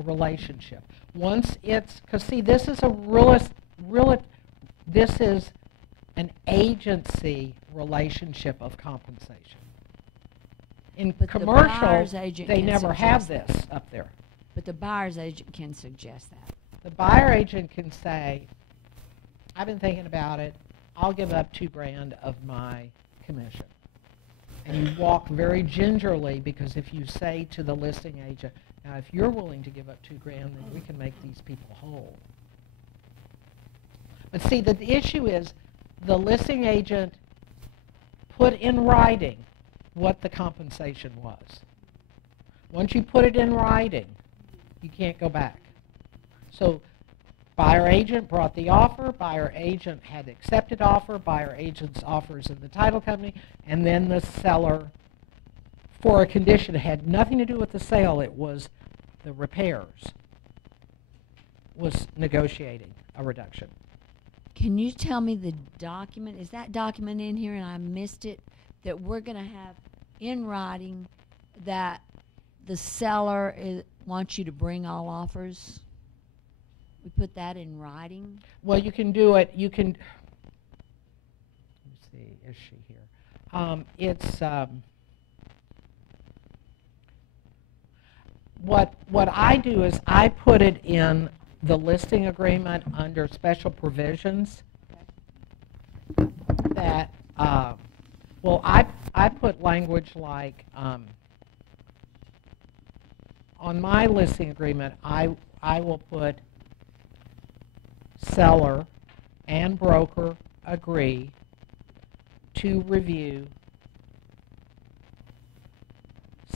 relationship. Once it's, because see, this is this is an agency relationship of compensation. In But commercial, the buyer's agent they can never have suggest this up there. But the buyer's agent can suggest that. The buyer agent can say, I've been thinking about it. I'll give up $2,000 of my commission. And you walk very gingerly, because if you say to the listing agent, now if you're willing to give up $2,000, then we can make these people whole. But see, the issue is the listing agent put in writing what the compensation was. Once you put it in writing, you can't go back. So buyer agent brought the offer, buyer agent had accepted offer, buyer agent's offers in the title company, and then the seller, for a condition that had nothing to do with the sale, it was the repairs, was negotiating a reduction. Can you tell me the document? Is that document in here and I missed it? That we're going to have in writing that the seller wants you to bring all offers? We put that in writing? Well, you can do it. You can. Let me see. Is she here? What I do is I put it in the listing agreement under special provisions. That well, I put language like on my listing agreement. I will put seller and broker agree to review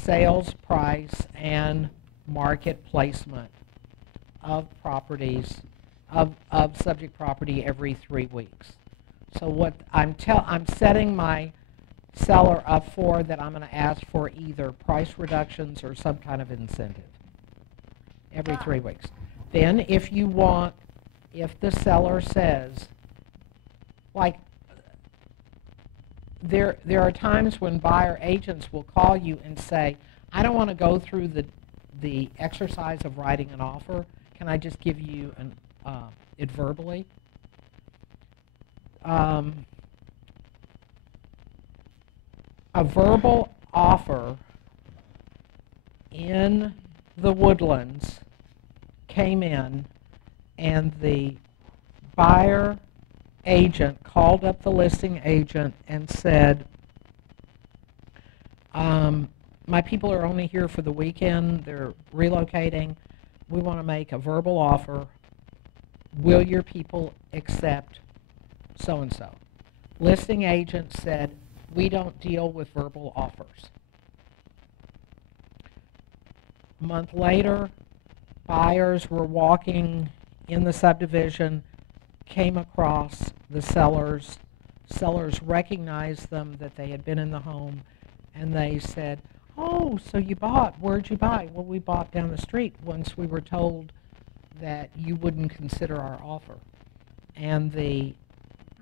sales price and market placement of properties, of subject property every 3 weeks. So what I'm setting my seller up for that I'm going to ask for either price reductions or some kind of incentive every 3 weeks. Then if the seller says, like, there are times when buyer agents will call you and say, I don't want to go through the exercise of writing an offer. Can I just give you it verbally? A verbal offer in the Woodlands came in, and the buyer agent called up the listing agent and said, my people are only here for the weekend. They're relocating. We want to make a verbal offer. Will your people accept so-and-so? Listing agent said, we don't deal with verbal offers. A month later, buyers were walking in the subdivision, came across the sellers. Sellers recognized them, that they had been in the home, and they said, oh, so you bought. Where'd you buy? Well, we bought down the street once we were told that you wouldn't consider our offer. And the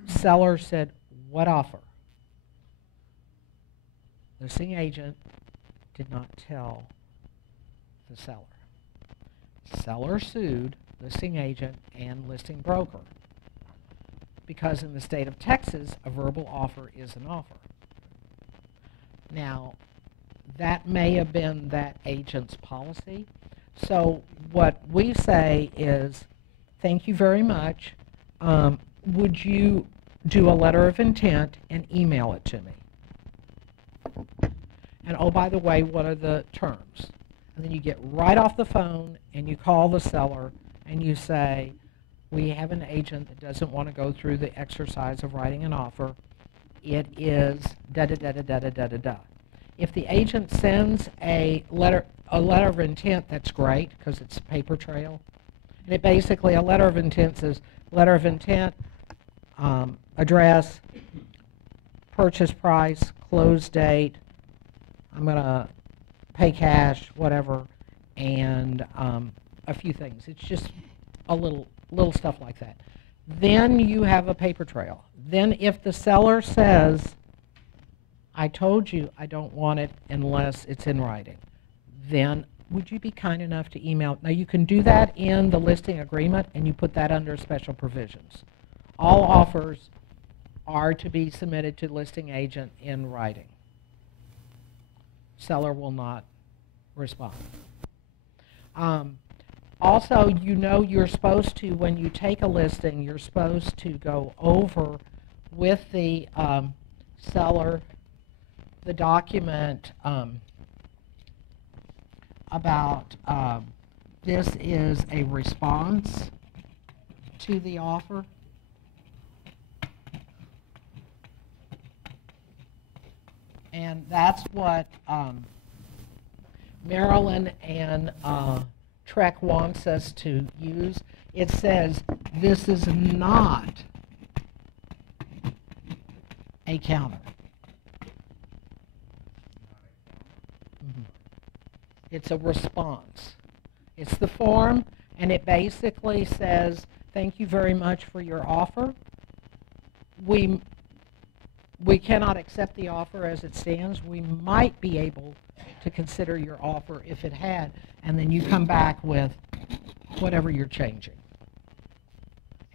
seller said, what offer? Listing agent did not tell the seller. Seller sued listing agent and listing broker, because in the state of Texas, a verbal offer is an offer. Now, that may have been that agent's policy. So what we say is, thank you very much. Would you do a letter of intent and email it to me? And oh, by the way, what are the terms? And then you get right off the phone and you call the seller and you say, we have an agent that doesn't want to go through the exercise of writing an offer. it is da-da-da-da-da-da-da-da. If the agent sends a letter of intent, that's great because it's a paper trail. And it basically, a letter of intent says, letter of intent, address, purchase price, close date, I'm going to pay cash, whatever, and a few things. It's just a little stuff like that. Then you have a paper trail. Then if the seller says, I told you I don't want it unless it's in writing, then would you be kind enough to email? Now you can do that in the listing agreement and you put that under special provisions. All offers are to be submitted to the listing agent in writing. Seller will not respond. Also, you know you're supposed to, when you take a listing, you're supposed to go over with the seller the document about this is a response to the offer. And that's what Marilyn and Trek wants us to use. It says this is not a counter. It's a response. It's the form, and it basically says, thank you very much for your offer. We cannot accept the offer as it stands. We might be able to consider your offer if it had, and then you come back with whatever you're changing.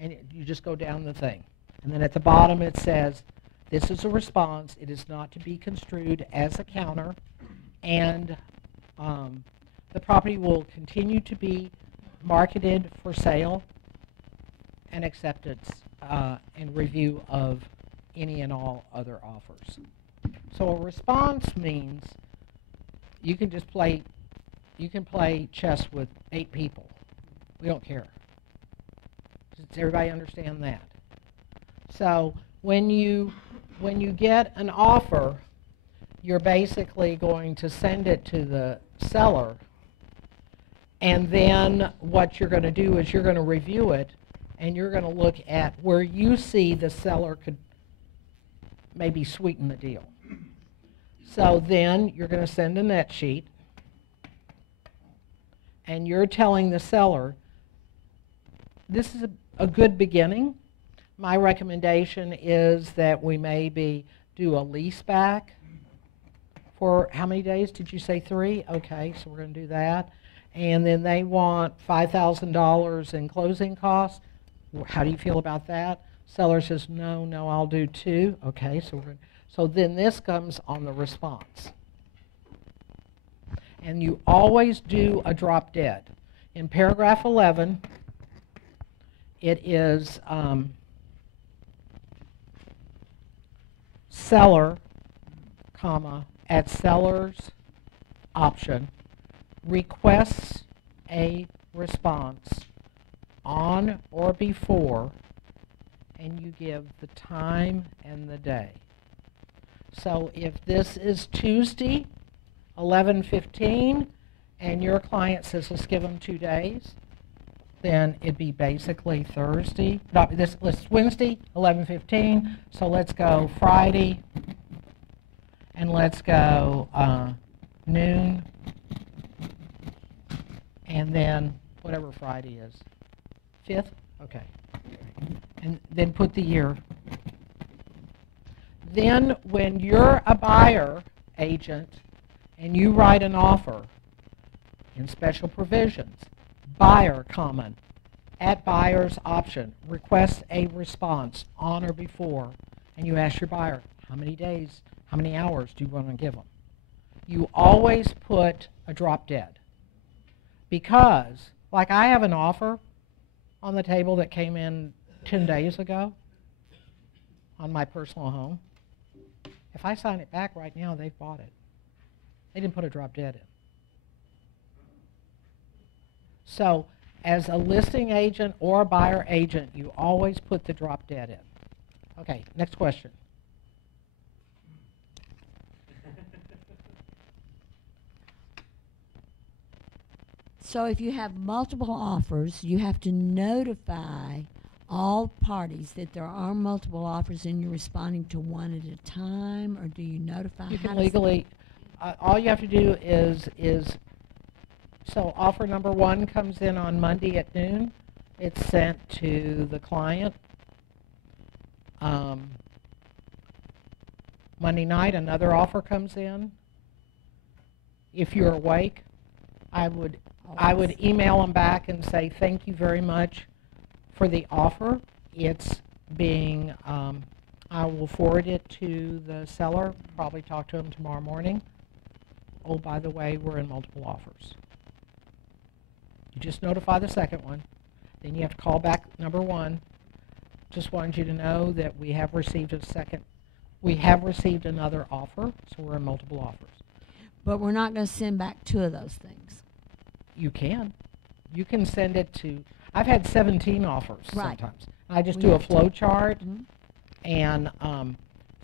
And you just go down the thing. And then at the bottom it says, this is a response. It is not to be construed as a counter, and the property will continue to be marketed for sale and acceptance and review of any and all other offers. So a response means you can just play chess with 8 people. We don't care. Does everybody understand that? So when you get an offer, you're basically going to send it to the seller, and then what you're going to do is you're going to review it, and you're going to look at where you see the seller could maybe sweeten the deal. So then you're going to send a net sheet, and you're telling the seller, this is a good beginning. My recommendation is that we maybe do a lease back for how many days? Did you say 3? Okay, so we're going to do that. And then they want $5,000 in closing costs. How do you feel about that? Seller says, no, I'll do 2. Okay, so then this comes on the response. And you always do a drop dead. In paragraph 11, it is seller, comma, at seller's option, requests a response on or before, and you give the time and the day. So if this is Tuesday, 11:15, and your client says, let's give them 2 days, then it'd be basically Thursday. No, it's Wednesday, 11:15, so let's go Friday, and let's go noon, and then whatever Friday is. 5th? Okay. And then put the year. Then when you're a buyer agent and you write an offer in special provisions, buyer, comma, at buyer's option, request a response on or before, and you ask your buyer, how many days, how many hours do you want to give them? You always put a drop dead. Because, like I have an offer on the table that came in 10 days ago on my personal home. If I sign it back right now, they've bought it. They didn't put a drop dead in. So, as a listing agent or a buyer agent, you always put the drop dead in. Okay, next question. So if you have multiple offers, you have to notify all parties that there are multiple offers, and you're responding to one at a time, or do you notify? You how can does- legally, all you have to do is, so offer number 1 comes in on Monday at noon. It's sent to the client. Monday night, another offer comes in. If you're awake, I would email them back and say, thank you very much for the offer. It's being, I will forward it to the seller, probably talk to him tomorrow morning. Oh, by the way, we're in multiple offers. You just notify the second one. Then you have to call back number 1. Just wanted you to know that we have received another offer, so we're in multiple offers. But we're not going to send back 2 of those things. You can. You can send it to, I've had 17 offers Right. sometimes. I just We do a have to- flow chart, Mhm. and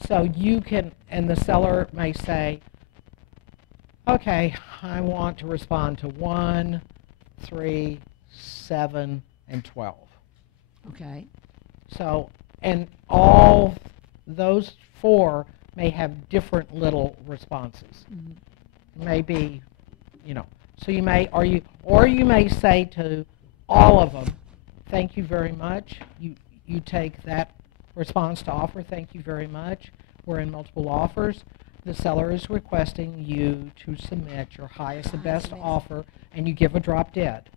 so you can, and the seller may say, okay, I want to respond to 1, 3, 7, and 12. Okay. So, and all those 4 may have different little responses. Mhm. Maybe, so you may, or you may say to all of them, thank you very much. You take that response to offer, thank you very much. We're in multiple offers. The seller is requesting you to submit your highest and best offer, and you give a drop dead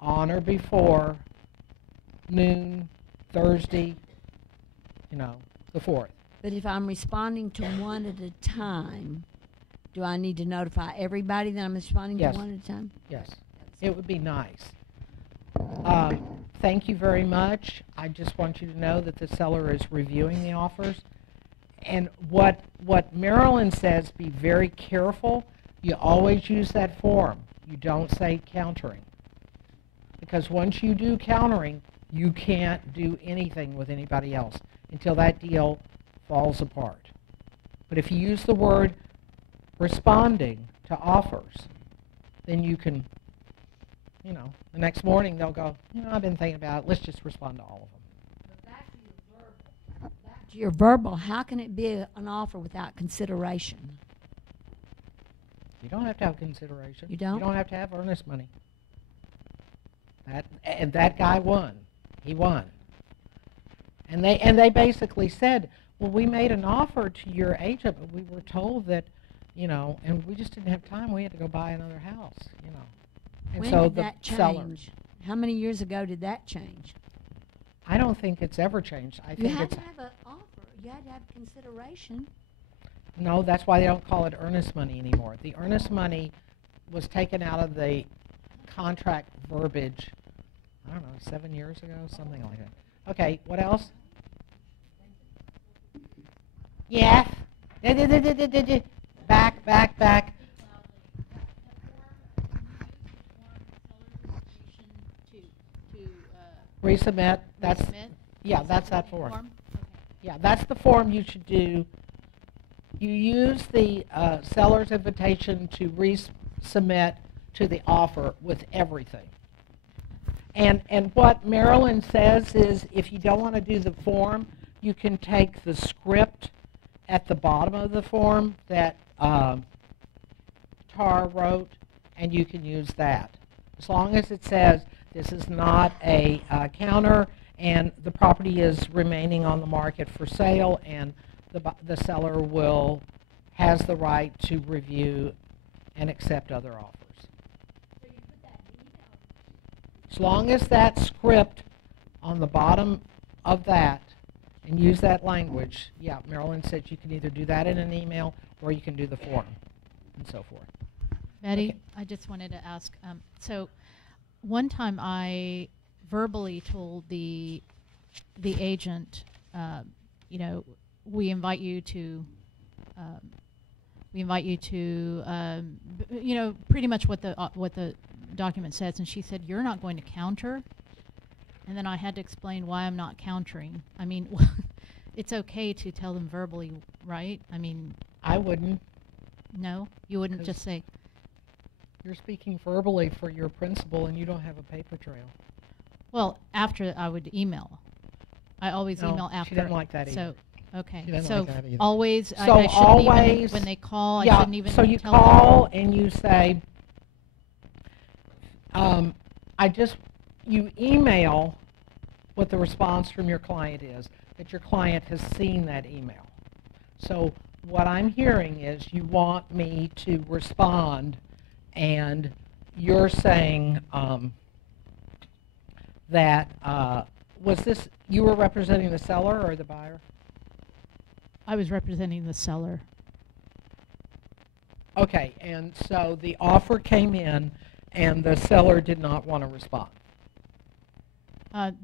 on or before noon, Thursday, the 4th. But if I'm responding to one at a time, do I need to notify everybody that I'm responding Yes. to one at a time? Yes, it would be nice. Thank you very much. I just want you to know that the seller is reviewing the offers. And what Marilyn says, be very careful. You always use that form. You don't say countering. Because once you do countering, you can't do anything with anybody else until that deal falls apart. But if you use the word responding to offers, then you can, the next morning they'll go, I've been thinking about it. Let's just respond to all of them. Back to your verbal, how can it be an offer without consideration? You don't have to have consideration. You don't? You don't have to have earnest money. That guy won. He won. And they basically said, well, we made an offer to your agent, but we were told that, and we just didn't have time. We had to go buy another house, And When so did the that seller, change? How many years ago did that change? I don't think it's ever changed. I You think had it's to have an offer. You had to have consideration. no. That's why they don't call it earnest money anymore. The earnest money was taken out of the contract verbiage. I don't know, 7 years ago, something like that. Okay, what else? Yes. Back. Resubmit. That's that's that form. Yeah, that's the form you should do. You use the seller's invitation to resubmit to the offer with everything. And what Marilyn says is, if you don't want to do the form, you can take the script at the bottom of the form that Tar wrote, and you can use that. As long as it says this is not a counter, and the property is remaining on the market for sale, and the seller has the right to review and accept other offers. As long as that script on the bottom of that, and use that language, yeah, Marilyn said you can either do that in an email or you can do the form and so forth. Betty, Okay. I just wanted to ask, so one time I verbally told the agent, we invite you to, pretty much what the document says, and she said, you're not going to counter? And then I had to explain why I'm not countering. I mean, it's okay to tell them verbally, right? I mean, I wouldn't. no? You wouldn't just say, You're speaking verbally for your principal, and you don't have a paper trail. Well, after I would email. I always No, email after. she didn't like that So, either. okay. She didn't So like that either. always, So I shouldn't always, even, when they call, yeah, I shouldn't even so you tell call and you say, you email what the response from your client is, that your client has seen that email. So what I'm hearing is you want me to respond, and you're saying that, was this, you were representing the seller or the buyer? I was representing the seller. Okay, and so the offer came in, and the seller did not want to respond.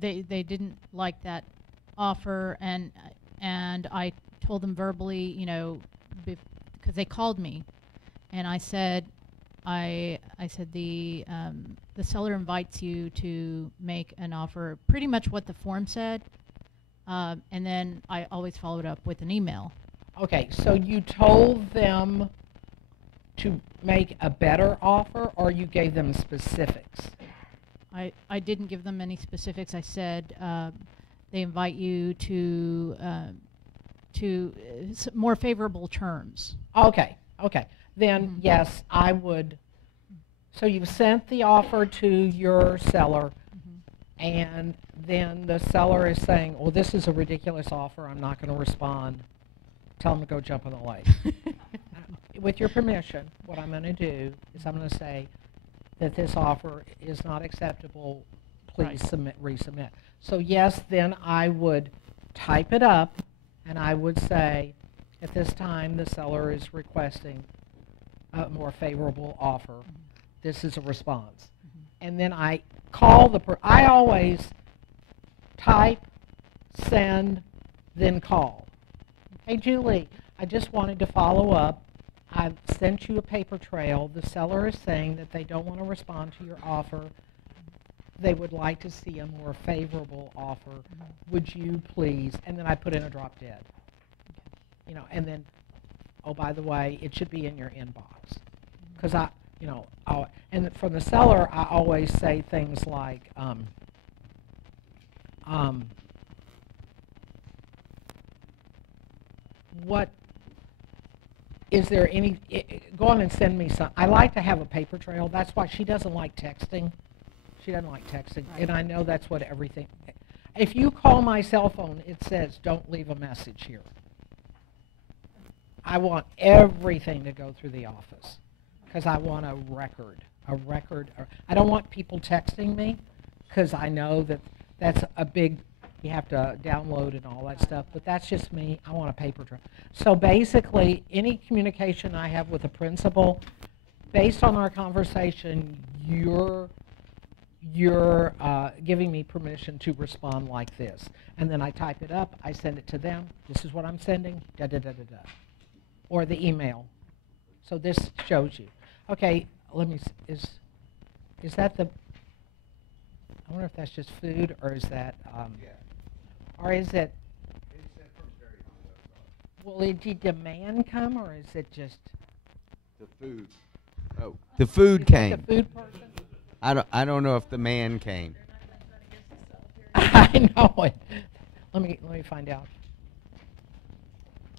They didn't like that offer, and I told them verbally, you know, because they called me, and I said, I said the seller invites you to make an offer, pretty much what the form said, and then I always followed up with an email. Okay, so you told them to make a better offer, or you gave them specifics? I didn't give them any specifics. I said they invite you to more favorable terms. Okay, okay. Then, yes, I would. So you've sent the offer to your seller, and then the seller is saying, well, this is a ridiculous offer. I'm not going to respond. Tell them to go jump in the lake. With your permission, what I'm going to do is I'm going to say that this offer is not acceptable. Please resubmit. So yes, then I would type it up, and I would say, at this time, the seller is requesting a more favorable offer. This is a response. And then I call I always type, send, then call. Hey, Julie, I just wanted to follow up. I've sent you a paper trail. The seller is saying that they don't want to respond to your offer. They would like to see a more favorable offer. Would you please? And then I put in a drop dead. You know, and then, oh, by the way, it should be in your inbox. Because and from the seller, I always say things like, what is there any, go on and send me some. I like to have a paper trail. That's why she doesn't like texting. She doesn't like texting, and I know that's what everything. If you call my cell phone, it says, don't leave a message here. I want everything to go through the office because I want a record. I don't want people texting me because I know that that's a big, you have to download and all that stuff, but that's just me. I want a paper trail. So basically, any communication I have with a principal, based on our conversation, you're giving me permission to respond like this. And then I type it up, I send it to them. This is what I'm sending, da-da-da-da-da. Or the email. So this shows you. Okay, let me, is that the, I wonder if that's just food, or is that, or is it, will the demand come, or is it just? The food. Oh, the food came. The food person? I don't know if the man came. I know it. Let me find out.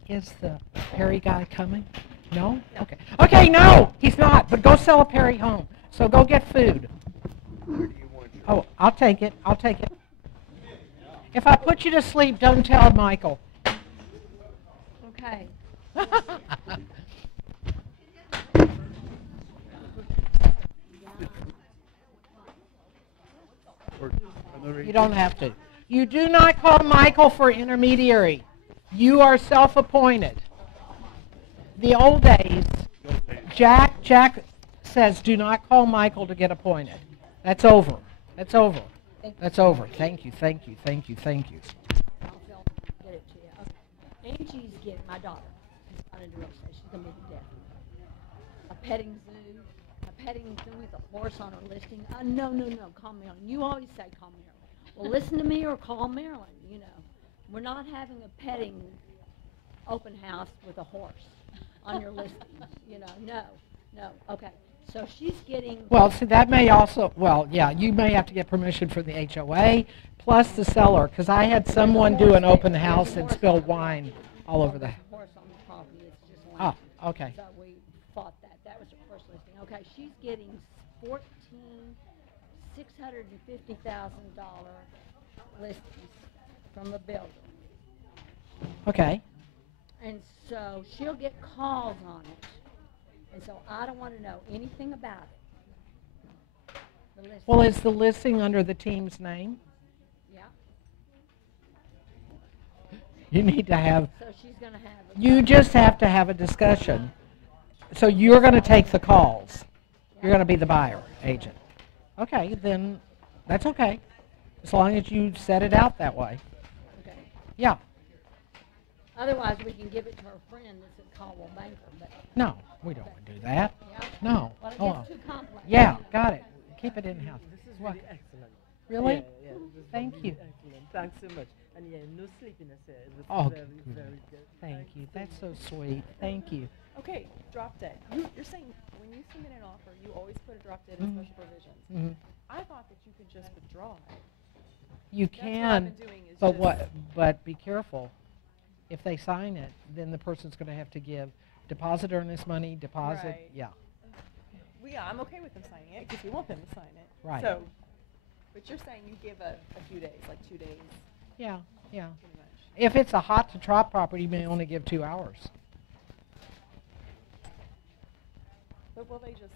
Is the Perry guy coming? No? Okay. Okay, no, he's not. But go sell a Perry home. So go get food. Where do you want your Oh, I'll take it. I'll take it. If I put you to sleep, don't tell Michael. Okay. You don't have to. You do not call Michael for intermediary. You are self-appointed. The old days, Jack says, do not call Michael to get appointed. That's over. That's over. That's over. Thank you, thank you, thank you, thank you. I'll get it to you. Okay. Angie's getting, my daughter, is not into real estate. She's going to be deaf. A petting zoo with a horse on her listing. No, call Marilyn. You always say call Marilyn. Well, listen to me or call Marilyn, you know. We're not having a petting open house with a horse on your listing, you know. No. Okay. So she's getting. Well, see, that may also, well, yeah, you may have to get permission from the HOA plus the seller, because I had someone do an open house and spill wine all over the. There's a horse on the property. It's just Oh, land. okay. So we fought that. That was her first listing. Okay, she's getting $650,000 listings from the builder. Okay. And so she'll get calls on it. And so I don't want to know anything about it. The listing. Well, is the listing under the team's name? Yeah. You need to have, So she's going to have. you just have to have a discussion. So you're going to take the calls. You're going to be the buyer agent. Okay, then that's okay. As long as you set it out that way. Okay. Yeah. Otherwise, we can give it to her friend that's at Caldwell Banker. But No, we don't want to do that. yeah. No. Well, it Hold on. gets too complex. Yeah, got it. Keep it in-house. This is What? really excellent. Really? Yeah, this is Thank really you. Excellent. Thanks so much. And yeah, no sleepiness here. This Oh, is very, good. very good. Thank you. so That's so much. sweet. Thank you. Okay, drop dead. You're saying when you submit an offer, you always put a drop dead Mhm. in special provisions. Mhm. I thought that you could just withdraw it. You That's what I've can, been doing is but just what? But be careful. If they sign it, then the person's going to have to give deposit earnest money, deposit. Right. Yeah. Well, yeah, I'm okay with them signing it because we want them to sign it. Right. So, but you're saying you give a few days, like 2 days, Yeah. Yeah. pretty much. If it's a hot to trot property, you may only give 2 hours. But will they just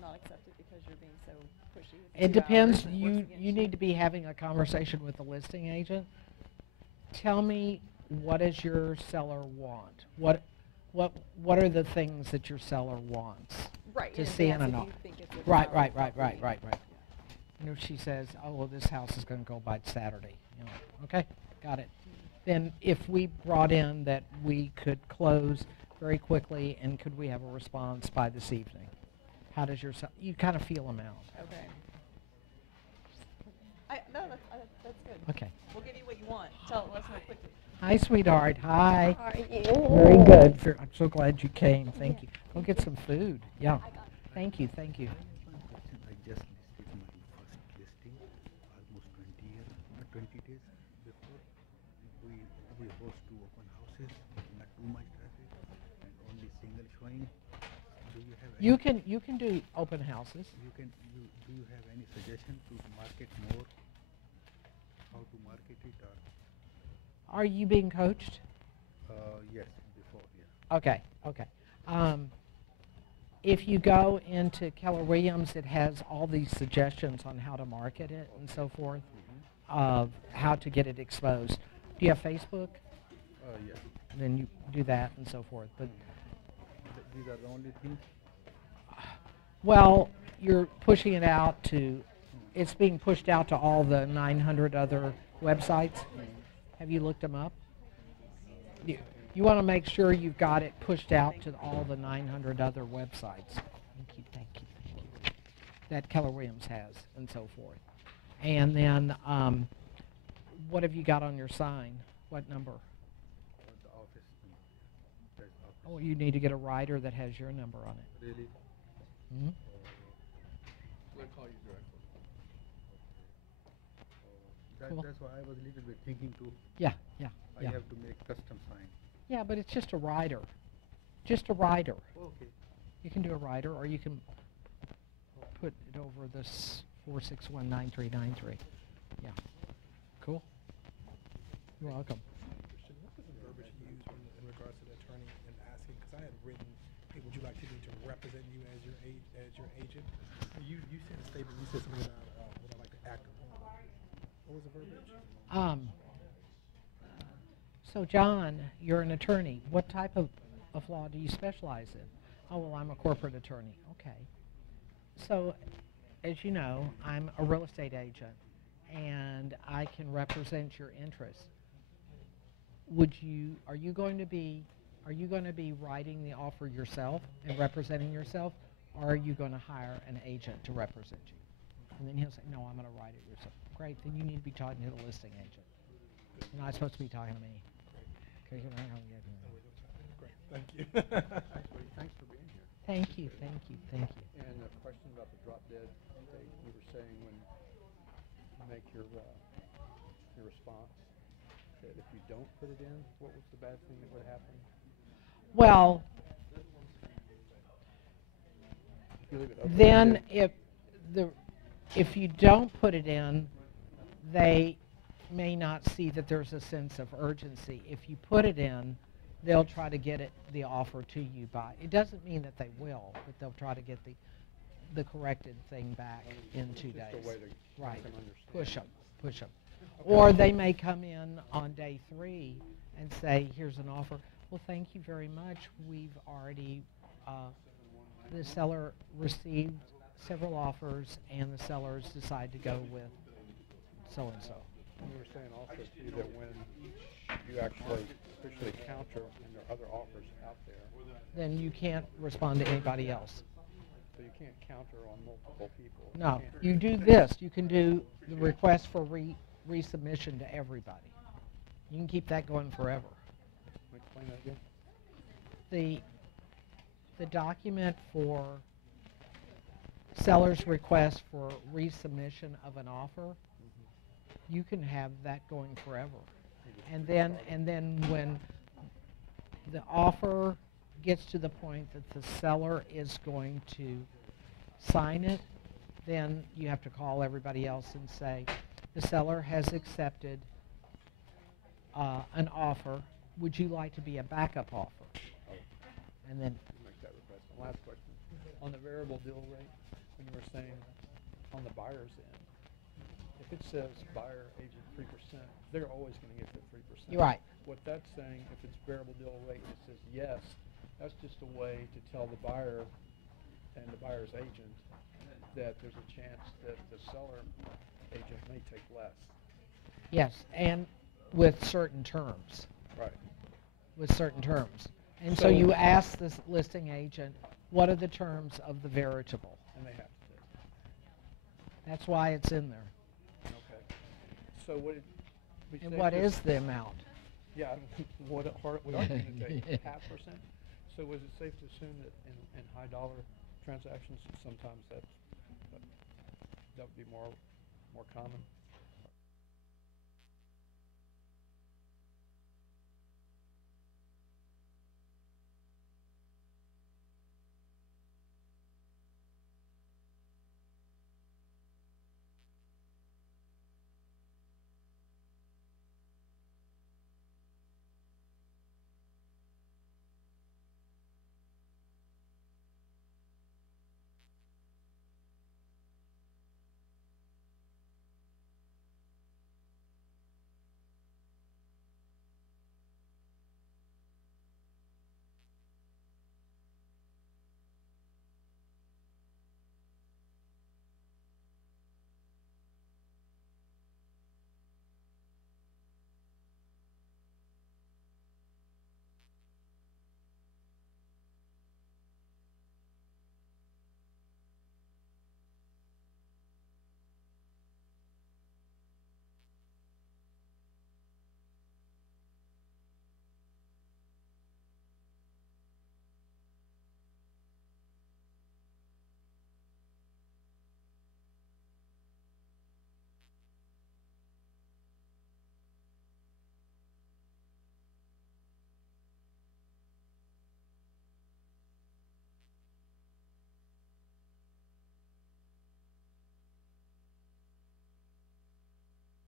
not accept it because you're being so pushy? with It 2 depends. hours and You works against you need to be having a conversation with the listing agent. Tell me, what does your seller want? What are the things that your seller wants? right, to in see in advance an if you offer. think it's a Right, desirable right, property. right. You know, she says, oh, well, this house is going to go by Saturday. You know, okay, got it. Then if we brought in that we could close very quickly, and could we have a response by this evening? How does your you kind of feel them out? Okay. No, that's good. Okay. We'll give you what you want. Let us know quickly. Hi, sweetheart. Hi. How are you? Very good. I'm so glad you came. Thank you. Go get some food. Yeah. Thank you. Thank you. I just listed my first listing almost 20 years, 20 days before. We host 2 open houses, not too much traffic, and only single showing. Do you have any, You can do open houses. do you have any suggestion to market more? How to market it or? Are you being coached? Yes, before, yeah. Okay. Okay. If you go into Keller Williams, it has all these suggestions on how to market it and so forth, of how to get it exposed. Do you have Facebook? Yes. Then you do that and so forth. But These are the only things. well, you're pushing it out to. It's being pushed out to all the 900 other websites. Have you looked them up? You want to make sure you've got it pushed out to all the 900 other websites. Thank you. That Keller Williams has and so forth. And then, what have you got on your sign? What number? The office number. There's office. Oh, you need to get a writer that has your number on it. Really? Hmm? We'll call you directly. Cool. That's why I was a little bit thinking to. Yeah. I have to make custom sign. Yeah, but it's just a rider. Just a rider. Okay. You can do a rider, or you can put it over this 4619393. Yeah. Cool. You're welcome. Christian, what was the verbiage you used in regards to the attorney and asking? Because I had written, hey, would you like me to represent you as your agent? And you said a statement. You said something about would I like to act upon. What was the verbiage? So John, you're an attorney. What type of law do you specialize in? Oh, well, I'm a corporate attorney. Okay. So, as you know, I'm a real estate agent, and I can represent your interests. Are you going to be writing the offer yourself and representing yourself, or are you going to hire an agent to represent you? And then he'll say, no, I'm going to write it yourself. Great, then you need to be talking to the listing agent. You're not supposed to be talking to me. Great. Thank you. Thanks for being here. Thank you, thank you, thank you. And a question about the drop dead date. You were saying when you make your response that if you don't put it in, what was the bad thing that would happen? Well, If you leave it open, then if you don't put it in, they may not see that there's a sense of urgency. If you put it in, they'll try to get the offer to you by. It doesn't mean that they will, but they'll try to get the corrected thing back in 2 days. Just a way to Right. make them understand. Push them. Or they may come in on day 3 and say, here's an offer. Well, thank you very much. We've already, the seller received several offers, and the sellers decide to go with so-and-so. You were saying also, too, that when you actually officially counter and there are other offers out there, Then you can't respond to anybody else. so you can't counter on multiple people. No, can't- you do this. You can do the request for resubmission to everybody. You can keep that going forever. Can you explain that again? The document for seller's request for resubmission of an offer, you can have that going forever. And then when the offer gets to the point that the seller is going to sign it, then you have to call everybody else and say, the seller has accepted an offer. Would you like to be a backup offer? And then You make that request. And last question. On the variable deal rate, when you were saying on the buyer's end, if it says buyer agent 3%, they're always going to get the 3%. you're right. What that's saying, if it's variable deal rate and it says yes, that's just a way to tell the buyer and the buyer's agent that there's a chance that the seller agent may take less. Yes, and with certain terms. Right. With certain terms. And so So- you ask this listing agent, what are the terms of the veritable? And they have to take. That's why it's in there. Okay. So would it be And safe what to is the amount? Yeah, what are you going to take? 0.5%? So was it safe to assume that in high dollar transactions, sometimes that would be more common?